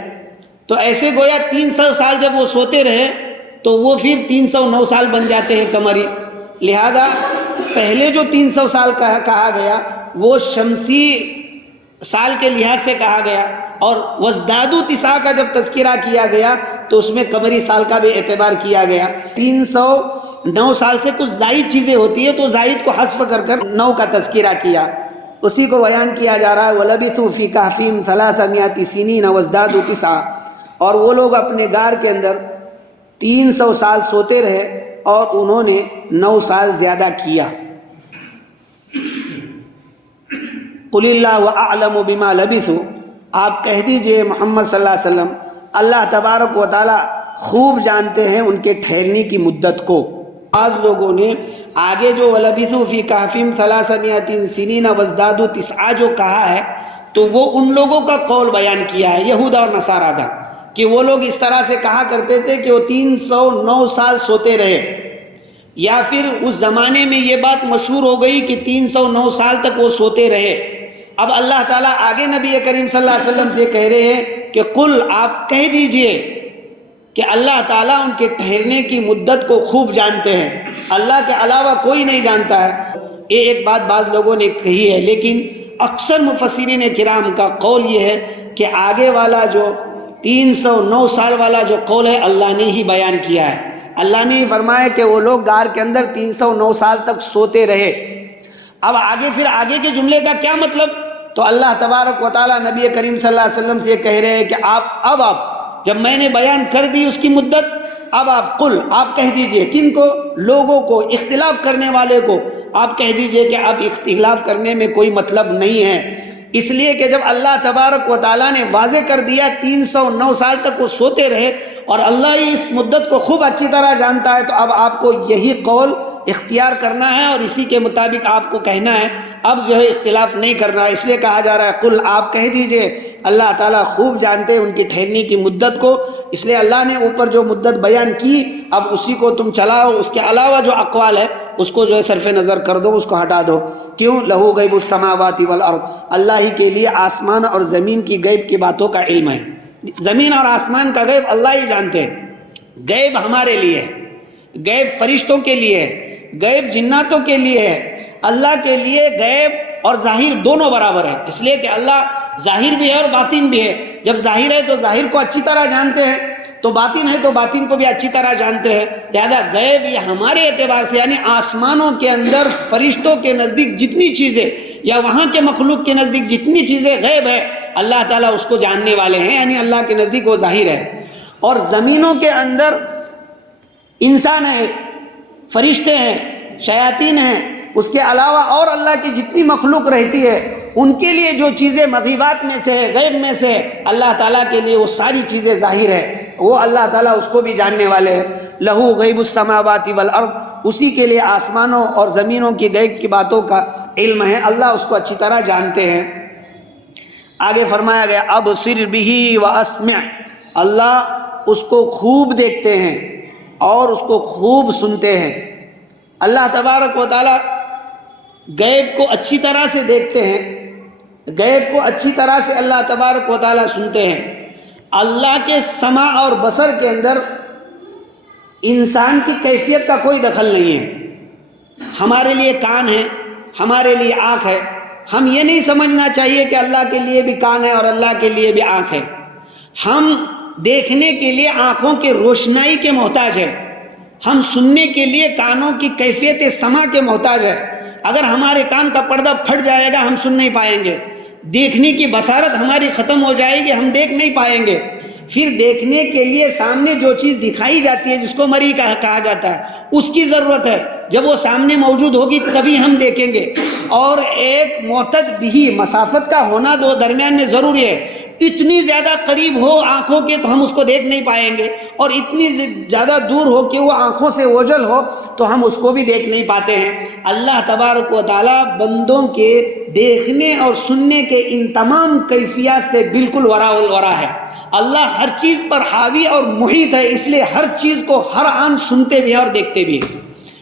تو ایسے گویا 300 سال جب وہ سوتے رہے تو وہ پھر 309 سال بن جاتے ہیں قمری۔ لہذا پہلے جو 300 سال کہا گیا وہ شمسی سال کے لحاظ سے کہا گیا، اور وازدادوا 9 کا جب تذکرہ کیا گیا تو اس میں قمری سال کا بھی اعتبار کیا گیا۔ 309 سال سے کچھ زائد چیزیں ہوتی ہیں تو زائد کو حذف کر 9 کا تذکرہ کیا، اسی کو بیان کیا جا رہا ہے وَلَبِثُوا فِي كَهْفِهِمْ 300 سِنِينَ وَازْدَادُوا 9، اور وہ لوگ اپنے غار کے اندر 300 سال سوتے رہے اور انہوں نے 9 سال زیادہ کیا۔ قُلِ اللَّهُ أَعْلَمُ بِمَا لَبِثُوا، آپ کہہ دیجئے محمد صلی اللہ علیہ وسلم، اللہ تبارک و تعالی خوب جانتے ہیں ان کے ٹھہرنے کی مدت کو۔ بعض لوگوں نے آگے جو وَلَبِثُوا فِي كَهْفِهِمْ 300 سِنِينَ وَازْدَادُوا 9 جو کہا ہے تو وہ ان لوگوں کا قول بیان کیا ہے، یہود اور نصارہ کا، کہ وہ لوگ اس طرح سے کہا کرتے تھے کہ وہ 309 سال سوتے رہے، یا پھر اس زمانے میں یہ بات مشہور ہو گئی کہ 309 سال تک وہ سوتے رہے۔ اب اللہ تعالیٰ آگے نبی کریم صلی اللہ علیہ وسلم سے کہہ رہے ہیں کہ قل، آپ کہہ دیجئے کہ اللہ تعالیٰ ان کے ٹھہرنے کی مدت کو خوب جانتے ہیں، اللہ کے علاوہ کوئی نہیں جانتا ہے۔ یہ ایک بات بعض لوگوں نے کہی ہے، لیکن اکثر مفسرین کرام کا قول یہ ہے کہ آگے والا جو 309 سال والا جو قول ہے اللہ نے ہی بیان کیا ہے۔ اللہ نے ہی فرمایا کہ وہ لوگ غار کے اندر 309 سال تک سوتے رہے۔ اب پھر آگے کے جملے کا کیا مطلب؟ تو اللہ تبارک و تعالیٰ نبی کریم صلی اللہ علیہ وسلم سے کہہ رہے ہیں کہ اب جب میں نے بیان کر دی اس کی مدت، اب آپ کہہ دیجئے، کن کو؟ لوگوں کو، اختلاف کرنے والے کو آپ کہہ دیجئے کہ اب اختلاف کرنے میں کوئی مطلب نہیں ہے، اس لیے کہ جب اللہ تبارک و تعالیٰ نے واضح کر دیا 309 سال تک وہ سوتے رہے، اور اللہ ہی اس مدت کو خوب اچھی طرح جانتا ہے، تو اب آپ کو یہی قول اختیار کرنا ہے اور اسی کے مطابق آپ کو کہنا ہے، اب جو ہے اختلاف نہیں کرنا ہے۔ اس لیے کہا جا رہا ہے قل، آپ کہہ دیجئے اللہ تعالیٰ خوب جانتے ہیں ان کی ٹھہرنے کی مدت کو، اس لیے اللہ نے اوپر جو مدت بیان کی اب اسی کو تم چلاؤ، اس کے علاوہ جو اقوال ہے اس کو جو ہے صرف نظر کر دو، اس کو ہٹا دو۔ کیوں؟ لہو غیب السماوات والارض، اللہ ہی کے لیے آسمان اور زمین کی غیب کی باتوں کا علم ہے۔ زمین اور آسمان کا غیب اللہ ہی جانتے ہیں۔ غیب ہمارے لیے ہے، غیب فرشتوں کے لیے ہے، غیب جناتوں کے لیے ہے۔ اللہ کے لیے غیب اور ظاہر دونوں برابر ہے، اس لیے کہ اللہ ظاہر بھی ہے اور باطن بھی ہے۔ جب ظاہر ہے تو ظاہر کو اچھی طرح جانتے ہیں، تو باطن ہے تو باطن کو بھی اچھی طرح جانتے ہیں۔ لہذا غیب یہ ہمارے اعتبار سے، یعنی آسمانوں کے اندر فرشتوں کے نزدیک جتنی چیزیں یا وہاں کے مخلوق کے نزدیک جتنی چیزیں غیب ہے، اللہ تعالیٰ اس کو جاننے والے ہیں، یعنی اللہ کے نزدیک وہ ظاہر ہے۔ اور زمینوں کے اندر انسان ہے، فرشتے ہیں، شیاطین ہیں، اس کے علاوہ اور اللہ کی جتنی مخلوق رہتی ہے ان کے لیے جو چیزیں مغیبات میں سے ہے، غیب میں سے، اللہ تعالیٰ کے لیے وہ ساری چیزیں ظاہر ہے، وہ اللہ تعالیٰ اس کو بھی جاننے والے ہیں۔ لہو غیب السماوات والارض، اسی کے لیے آسمانوں اور زمینوں کی غیب کی باتوں کا علم ہے، اللہ اس کو اچھی طرح جانتے ہیں۔ آگے فرمایا گیا ابصر بہ واسمع، اللہ اس کو خوب دیکھتے ہیں اور اس کو خوب سنتے ہیں۔ اللہ تبارک و تعالیٰ غیب کو اچھی طرح سے دیکھتے ہیں، غیب کو اچھی طرح سے اللہ تبارک و تعالیٰ سنتے ہیں۔ اللہ کے سمع اور بصر کے اندر انسان کی کیفیت کا کوئی دخل نہیں ہے۔ ہمارے لیے کان ہے، ہمارے لیے آنکھ ہے، ہم یہ نہیں سمجھنا چاہیے کہ اللہ کے لیے بھی کان ہے اور اللہ کے لیے بھی آنکھ ہے۔ ہم دیکھنے کے لیے آنکھوں کے روشنائی کے محتاج ہے، ہم سننے کے لیے کانوں کی کیفیت سماع کے محتاج ہے۔ اگر ہمارے کان کا پردہ پھٹ جائے گا ہم سن نہیں پائیں گے، دیکھنے کی بصارت ہماری ختم ہو جائے گی، ہم دیکھ نہیں پائیں گے۔ پھر دیکھنے کے لیے سامنے جو چیز دکھائی جاتی ہے جس کو مری کہا جاتا ہے اس کی ضرورت ہے، جب وہ سامنے موجود ہوگی تبھی ہم دیکھیں گے۔ اور ایک معتد بھی مسافت کا ہونا دو درمیان میں ضروری ہے، اتنی زیادہ قریب ہو آنکھوں کے تو ہم اس کو دیکھ نہیں پائیں گے، اور اتنی زیادہ دور ہو کہ وہ آنکھوں سے اوجھل ہو تو ہم اس کو بھی دیکھ نہیں پاتے ہیں۔ اللہ تبارک و تعالیٰ بندوں کے دیکھنے اور سننے کے ان تمام کیفیات سے بالکل ورا الورا ہے۔ اللہ ہر چیز پر حاوی اور محیط ہے، اس لیے ہر چیز کو ہر آن سنتے بھی ہیں اور دیکھتے بھی ہیں۔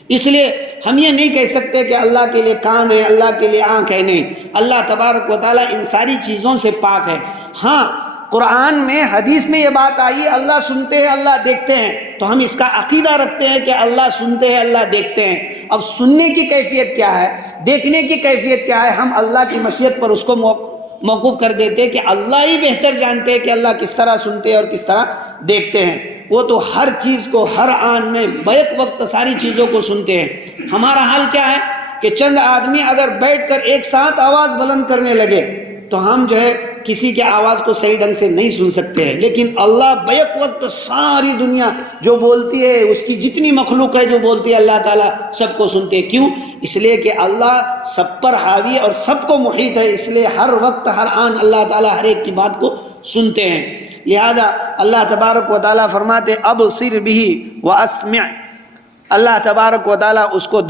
اس لیے ہم یہ نہیں کہہ سکتے کہ اللہ کے لیے کان ہے، اللہ کے لیے آنکھ ہے، نہیں، اللہ تبارک و تعالیٰ ان ساری چیزوں سے پاک ہے۔ ہاں قرآن میں حدیث میں یہ بات آئی ہے اللہ سنتے ہیں اللہ دیکھتے ہیں، تو ہم اس کا عقیدہ رکھتے ہیں کہ اللہ سنتے ہیں اللہ دیکھتے ہیں۔ اب سننے کی کیفیت کیا ہے، دیکھنے کی کیفیت کیا ہے، ہم اللہ کی مشیت پر اس کو موقوف کر دیتے ہیں کہ اللہ ہی بہتر جانتے ہیں کہ اللہ کس طرح سنتے ہیں اور کس طرح دیکھتے ہیں۔ وہ تو ہر چیز کو ہر آن میں بیک وقت ساری چیزوں کو سنتے ہیں۔ ہمارا حال کیا ہے کہ چند آدمی اگر بیٹھ کر ایک ساتھ آواز بلند کرنے لگے تو ہم جو ہے کسی کے آواز کو صحیح ڈھنگ سے نہیں سن سکتے ہیں، لیکن اللہ بیک وقت ساری دنیا جو بولتی ہے، اس کی جتنی مخلوق ہے جو بولتی ہے، اللہ تعالیٰ سب کو سنتے ہیں۔ کیوں؟ اس لیے کہ اللہ سب پر حاوی اور سب کو محیط ہے، اس لیے ہر وقت ہر آن اللہ تعالیٰ ہر ایک کی بات کو سنتے ہیں۔ لہذا اللہ تبارک و تعالیٰ فرماتے ابصر بہ واسمع، اللہ تبارک و تعالیٰ اس کو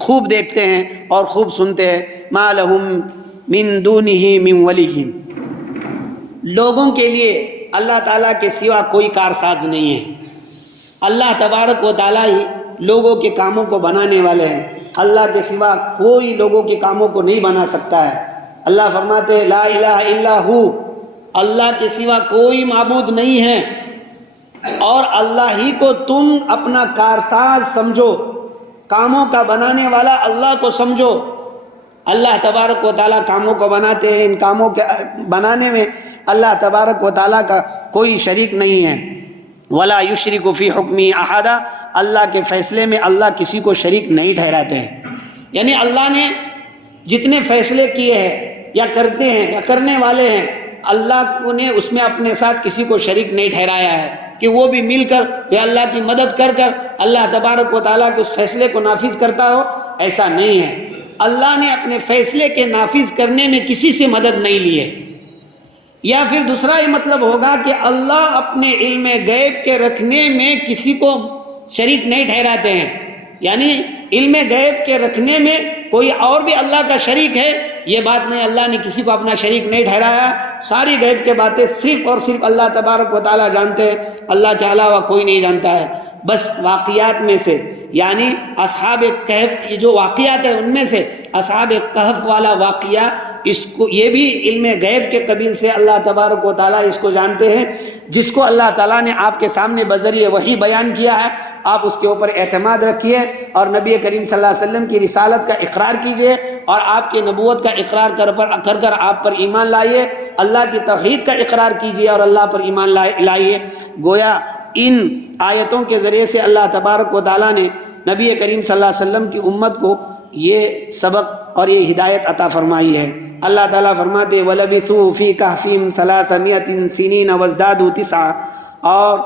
خوب دیکھتے ہیں اور خوب سنتے ہیں۔ ما لہم من دونہ من ولی، لوگوں کے لیے اللہ تعالیٰ کے سوا کوئی کارساز نہیں ہے۔ اللہ تبارک و تعالیٰ ہی لوگوں کے کاموں کو بنانے والے ہیں، اللہ کے سوا کوئی لوگوں کے کاموں کو نہیں بنا سکتا ہے۔ اللہ فرماتے لا الہ الا ہو، اللہ کے سوا کوئی معبود نہیں ہے، اور اللہ ہی کو تم اپنا کارساز سمجھو، کاموں کا بنانے والا اللہ کو سمجھو۔ اللہ تبارک و تعالیٰ کاموں کو بناتے ہیں، ان کاموں کے بنانے میں اللہ تبارک و تعالیٰ کا کوئی شریک نہیں ہے۔ ولا یشرک فی حکمی احدا، اللہ کے فیصلے میں اللہ کسی کو شریک نہیں ٹھہراتے ہیں۔ یعنی اللہ نے جتنے فیصلے کیے ہیں یا کرتے ہیں یا کرنے والے ہیں، اللہ نے اس میں اپنے ساتھ کسی کو شریک نہیں ٹھہرایا ہے کہ وہ بھی مل کر یا اللہ کی مدد کر کر اللہ تبارک و تعالیٰ کے اس فیصلے کو نافذ کرتا ہو، ایسا نہیں ہے۔ اللہ نے اپنے فیصلے کے نافذ کرنے میں کسی سے مدد نہیں لی ہے۔ یا پھر دوسرا یہ مطلب ہوگا کہ اللہ اپنے علم غیب کے رکھنے میں کسی کو شریک نہیں ٹھہراتے ہیں، یعنی علم غیب کے رکھنے میں کوئی اور بھی اللہ کا شریک ہے یہ بات نہیں، اللہ نے کسی کو اپنا شریک نہیں ٹھہرایا۔ ساری غیب کے باتیں صرف اور صرف اللہ تبارک و تعالیٰ جانتے ہیں، اللہ کے علاوہ کوئی نہیں جانتا ہے۔ بس واقعات میں سے، یعنی اصحاب کہف، یہ جو واقعات ہیں ان میں سے اصحاب کہف والا واقعہ، اس کو یہ بھی علم غیب کے قبیل سے اللہ تبارک و تعالیٰ اس کو جانتے ہیں، جس کو اللہ تعالیٰ نے آپ کے سامنے بذریعہ وحی بیان کیا ہے۔ آپ اس کے اوپر اعتماد رکھیے اور نبی کریم صلی اللہ علیہ وسلم کی رسالت کا اقرار کیجئے اور آپ کی نبوت کا اقرار کر کر آپ پر ایمان لائیے، اللہ کی توحید کا اقرار کیجئے اور اللہ پر ایمان لائیے۔ گویا ان آیتوں کے ذریعے سے اللہ تبارک و تعالیٰ نے نبی کریم صلی اللہ علیہ وسلم کی امت کو یہ سبق اور یہ ہدایت عطا فرمائی ہے۔ اللہ تعالیٰ فرماتے وَلَبِثُوا فِي كَهْفِهِمْ 300 سِنِينَ وَازْدَادُوا 9، اور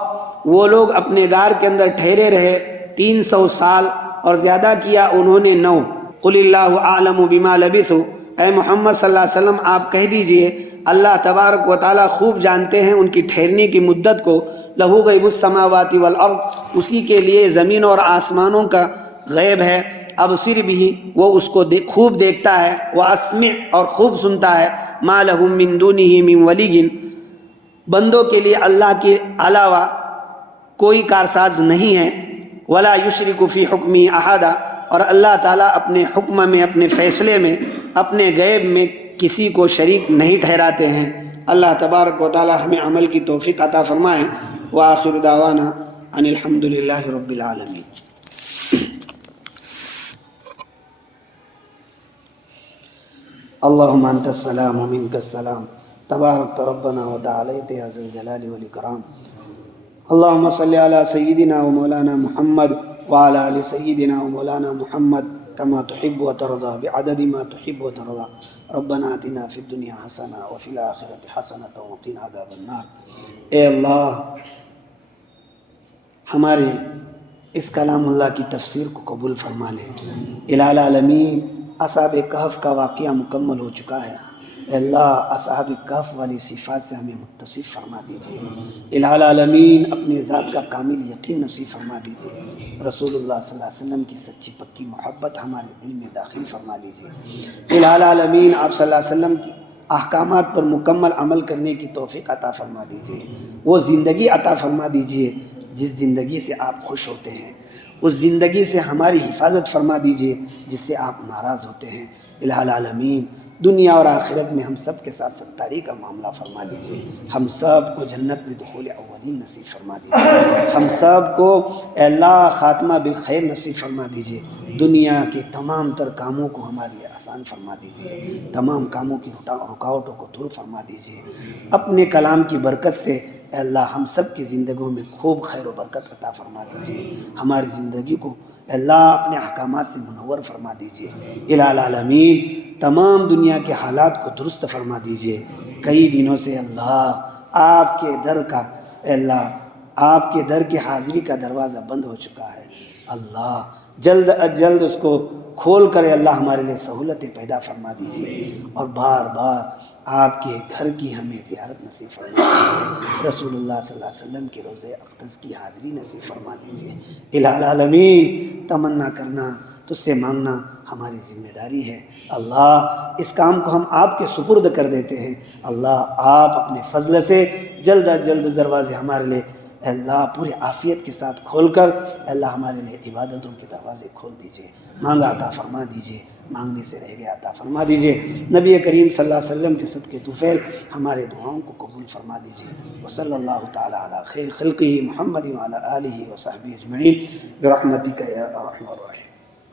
وہ لوگ اپنے غار کے اندر ٹھہرے رہے 300 سال اور زیادہ کیا انہوں نے 9۔ قُلِ اللَّهُ أَعْلَمُ بِمَا لَبِثُوا، اے محمد صلی اللہ علیہ وسلم آپ کہہ دیجئے اللہ تبارک و تعالیٰ خوب جانتے ہیں ان کی ٹھہرنے کی مدت کو۔ لَهُ غَيْبُ السَّمَاوَاتِ وَالْأَرْضِ، اسی کے لیے زمین اور آسمانوں کا غیب ہے۔ ابصر بھی، وہ اس کو خوب دیکھتا ہے، واسمع، اور خوب سنتا ہے۔ ما لہم من دونہ من ولی، بندوں کے لیے اللہ کے علاوہ کوئی کارساز نہیں ہے۔ ولا یشرک فی حکمہ احدا، اور اللہ تعالیٰ اپنے حکم میں، اپنے فیصلے میں، اپنے غیب میں کسی کو شریک نہیں ٹھہراتے ہیں۔ اللہ تبارک و تعالیٰ ہمیں عمل کی توفیق عطا فرمائے۔ وآخر دعوانا ان الحمد للہ رب العالمین۔ اللہم انت السلام ومنک السلام، تبارک ربنا وتعالیت یا ذا الجلال والاکرام۔ اللہم صلی علی سیدنا و مولانا محمد وعلی آل سیدنا و مولانا محمد کما تحب و ترضا بعدد ما تحب و ترضا۔ ربنا آتنا فی الدنیا حسنہ وفی الآخرۃ حسنۃ وقنا عذاب النار۔ اے اللہ ہمارے اس کلام اللہ کی تفسیر کو قبول فرما لے۔ الہ العالمین اصحاب کہف کا واقعہ مکمل ہو چکا ہے، اے اللہ اصحاب کہف والی صفات سے ہمیں متصف فرما دیجئے۔ الہ العالمین اپنے ذات کا کامل یقین نصیب فرما دیجئے۔ رسول اللہ صلی اللہ علیہ وسلم کی سچی پکی محبت ہمارے دل میں داخل فرما دیجئے۔ الہ العالمین آپ صلی اللہ علیہ وسلم کی احکامات پر مکمل عمل کرنے کی توفیق عطا فرما دیجئے۔ وہ زندگی عطا فرما دیجئے جس زندگی سے آپ خوش ہوتے ہیں، اس زندگی سے ہماری حفاظت فرما دیجئے جس سے آپ ناراض ہوتے ہیں۔ الہ العالمین دنیا اور آخرت میں ہم سب کے ساتھ ستاری کا معاملہ فرما دیجئے۔ ہم سب کو جنت میں دخول اولین نصیب فرما دیجئے۔ ہم سب کو اے اللہ خاتمہ بالخیر نصیب فرما دیجئے۔ دنیا کے تمام تر کاموں کو ہمارے لیے آسان فرما دیجئے، تمام کاموں کی رکاوٹوں کو دور فرما دیجئے۔ اپنے کلام کی برکت سے اے اللہ ہم سب کی زندگیوں میں خوب خیر و برکت عطا فرما دیجئے۔ ہماری زندگی کو اے اللہ اپنے احکامات سے منور فرما دیجئے۔ الہ العالمین تمام دنیا کے حالات کو درست فرما دیجئے۔ کئی دنوں سے اللہ آپ کے در کا اے اللہ آپ کے در کی حاضری کا دروازہ بند ہو چکا ہے، اللہ جلد از جلد اس کو کھول کر اللہ ہمارے لیے سہولتیں پیدا فرما دیجئے، اور بار بار آپ کے گھر کی ہمیں زیارت نصیب فرما دیجئے۔ رسول اللہ صلی اللہ علیہ وسلم کے روضہ اقدس کی حاضری نصیب فرما دیجئے۔ الہ العالمین تمنا کرنا تجھ سے مانگنا ہماری ذمہ داری ہے، اللہ اس کام کو ہم آپ کے سپرد کر دیتے ہیں۔ اللہ آپ اپنے فضل سے جلد از جلد دروازے ہمارے لیے اے اللہ پوری عافیت کے ساتھ کھول کر اے اللہ ہمارے لیے عبادتوں کے دروازے کھول دیجئے۔ مانگا عطا فرما دیجئے، مانگنے سے رہ گیا عطا فرما دیجئے۔ نبی کریم صلی اللہ علیہ وسلم کے صدقے طفیل ہمارے دعاؤں کو قبول فرما دیجئے۔ وصلی اللہ تعالی علی خیر خلقہ محمد وعلی آلہ وصحبہ اجمعین برحمتک یا ارحم الراحمین۔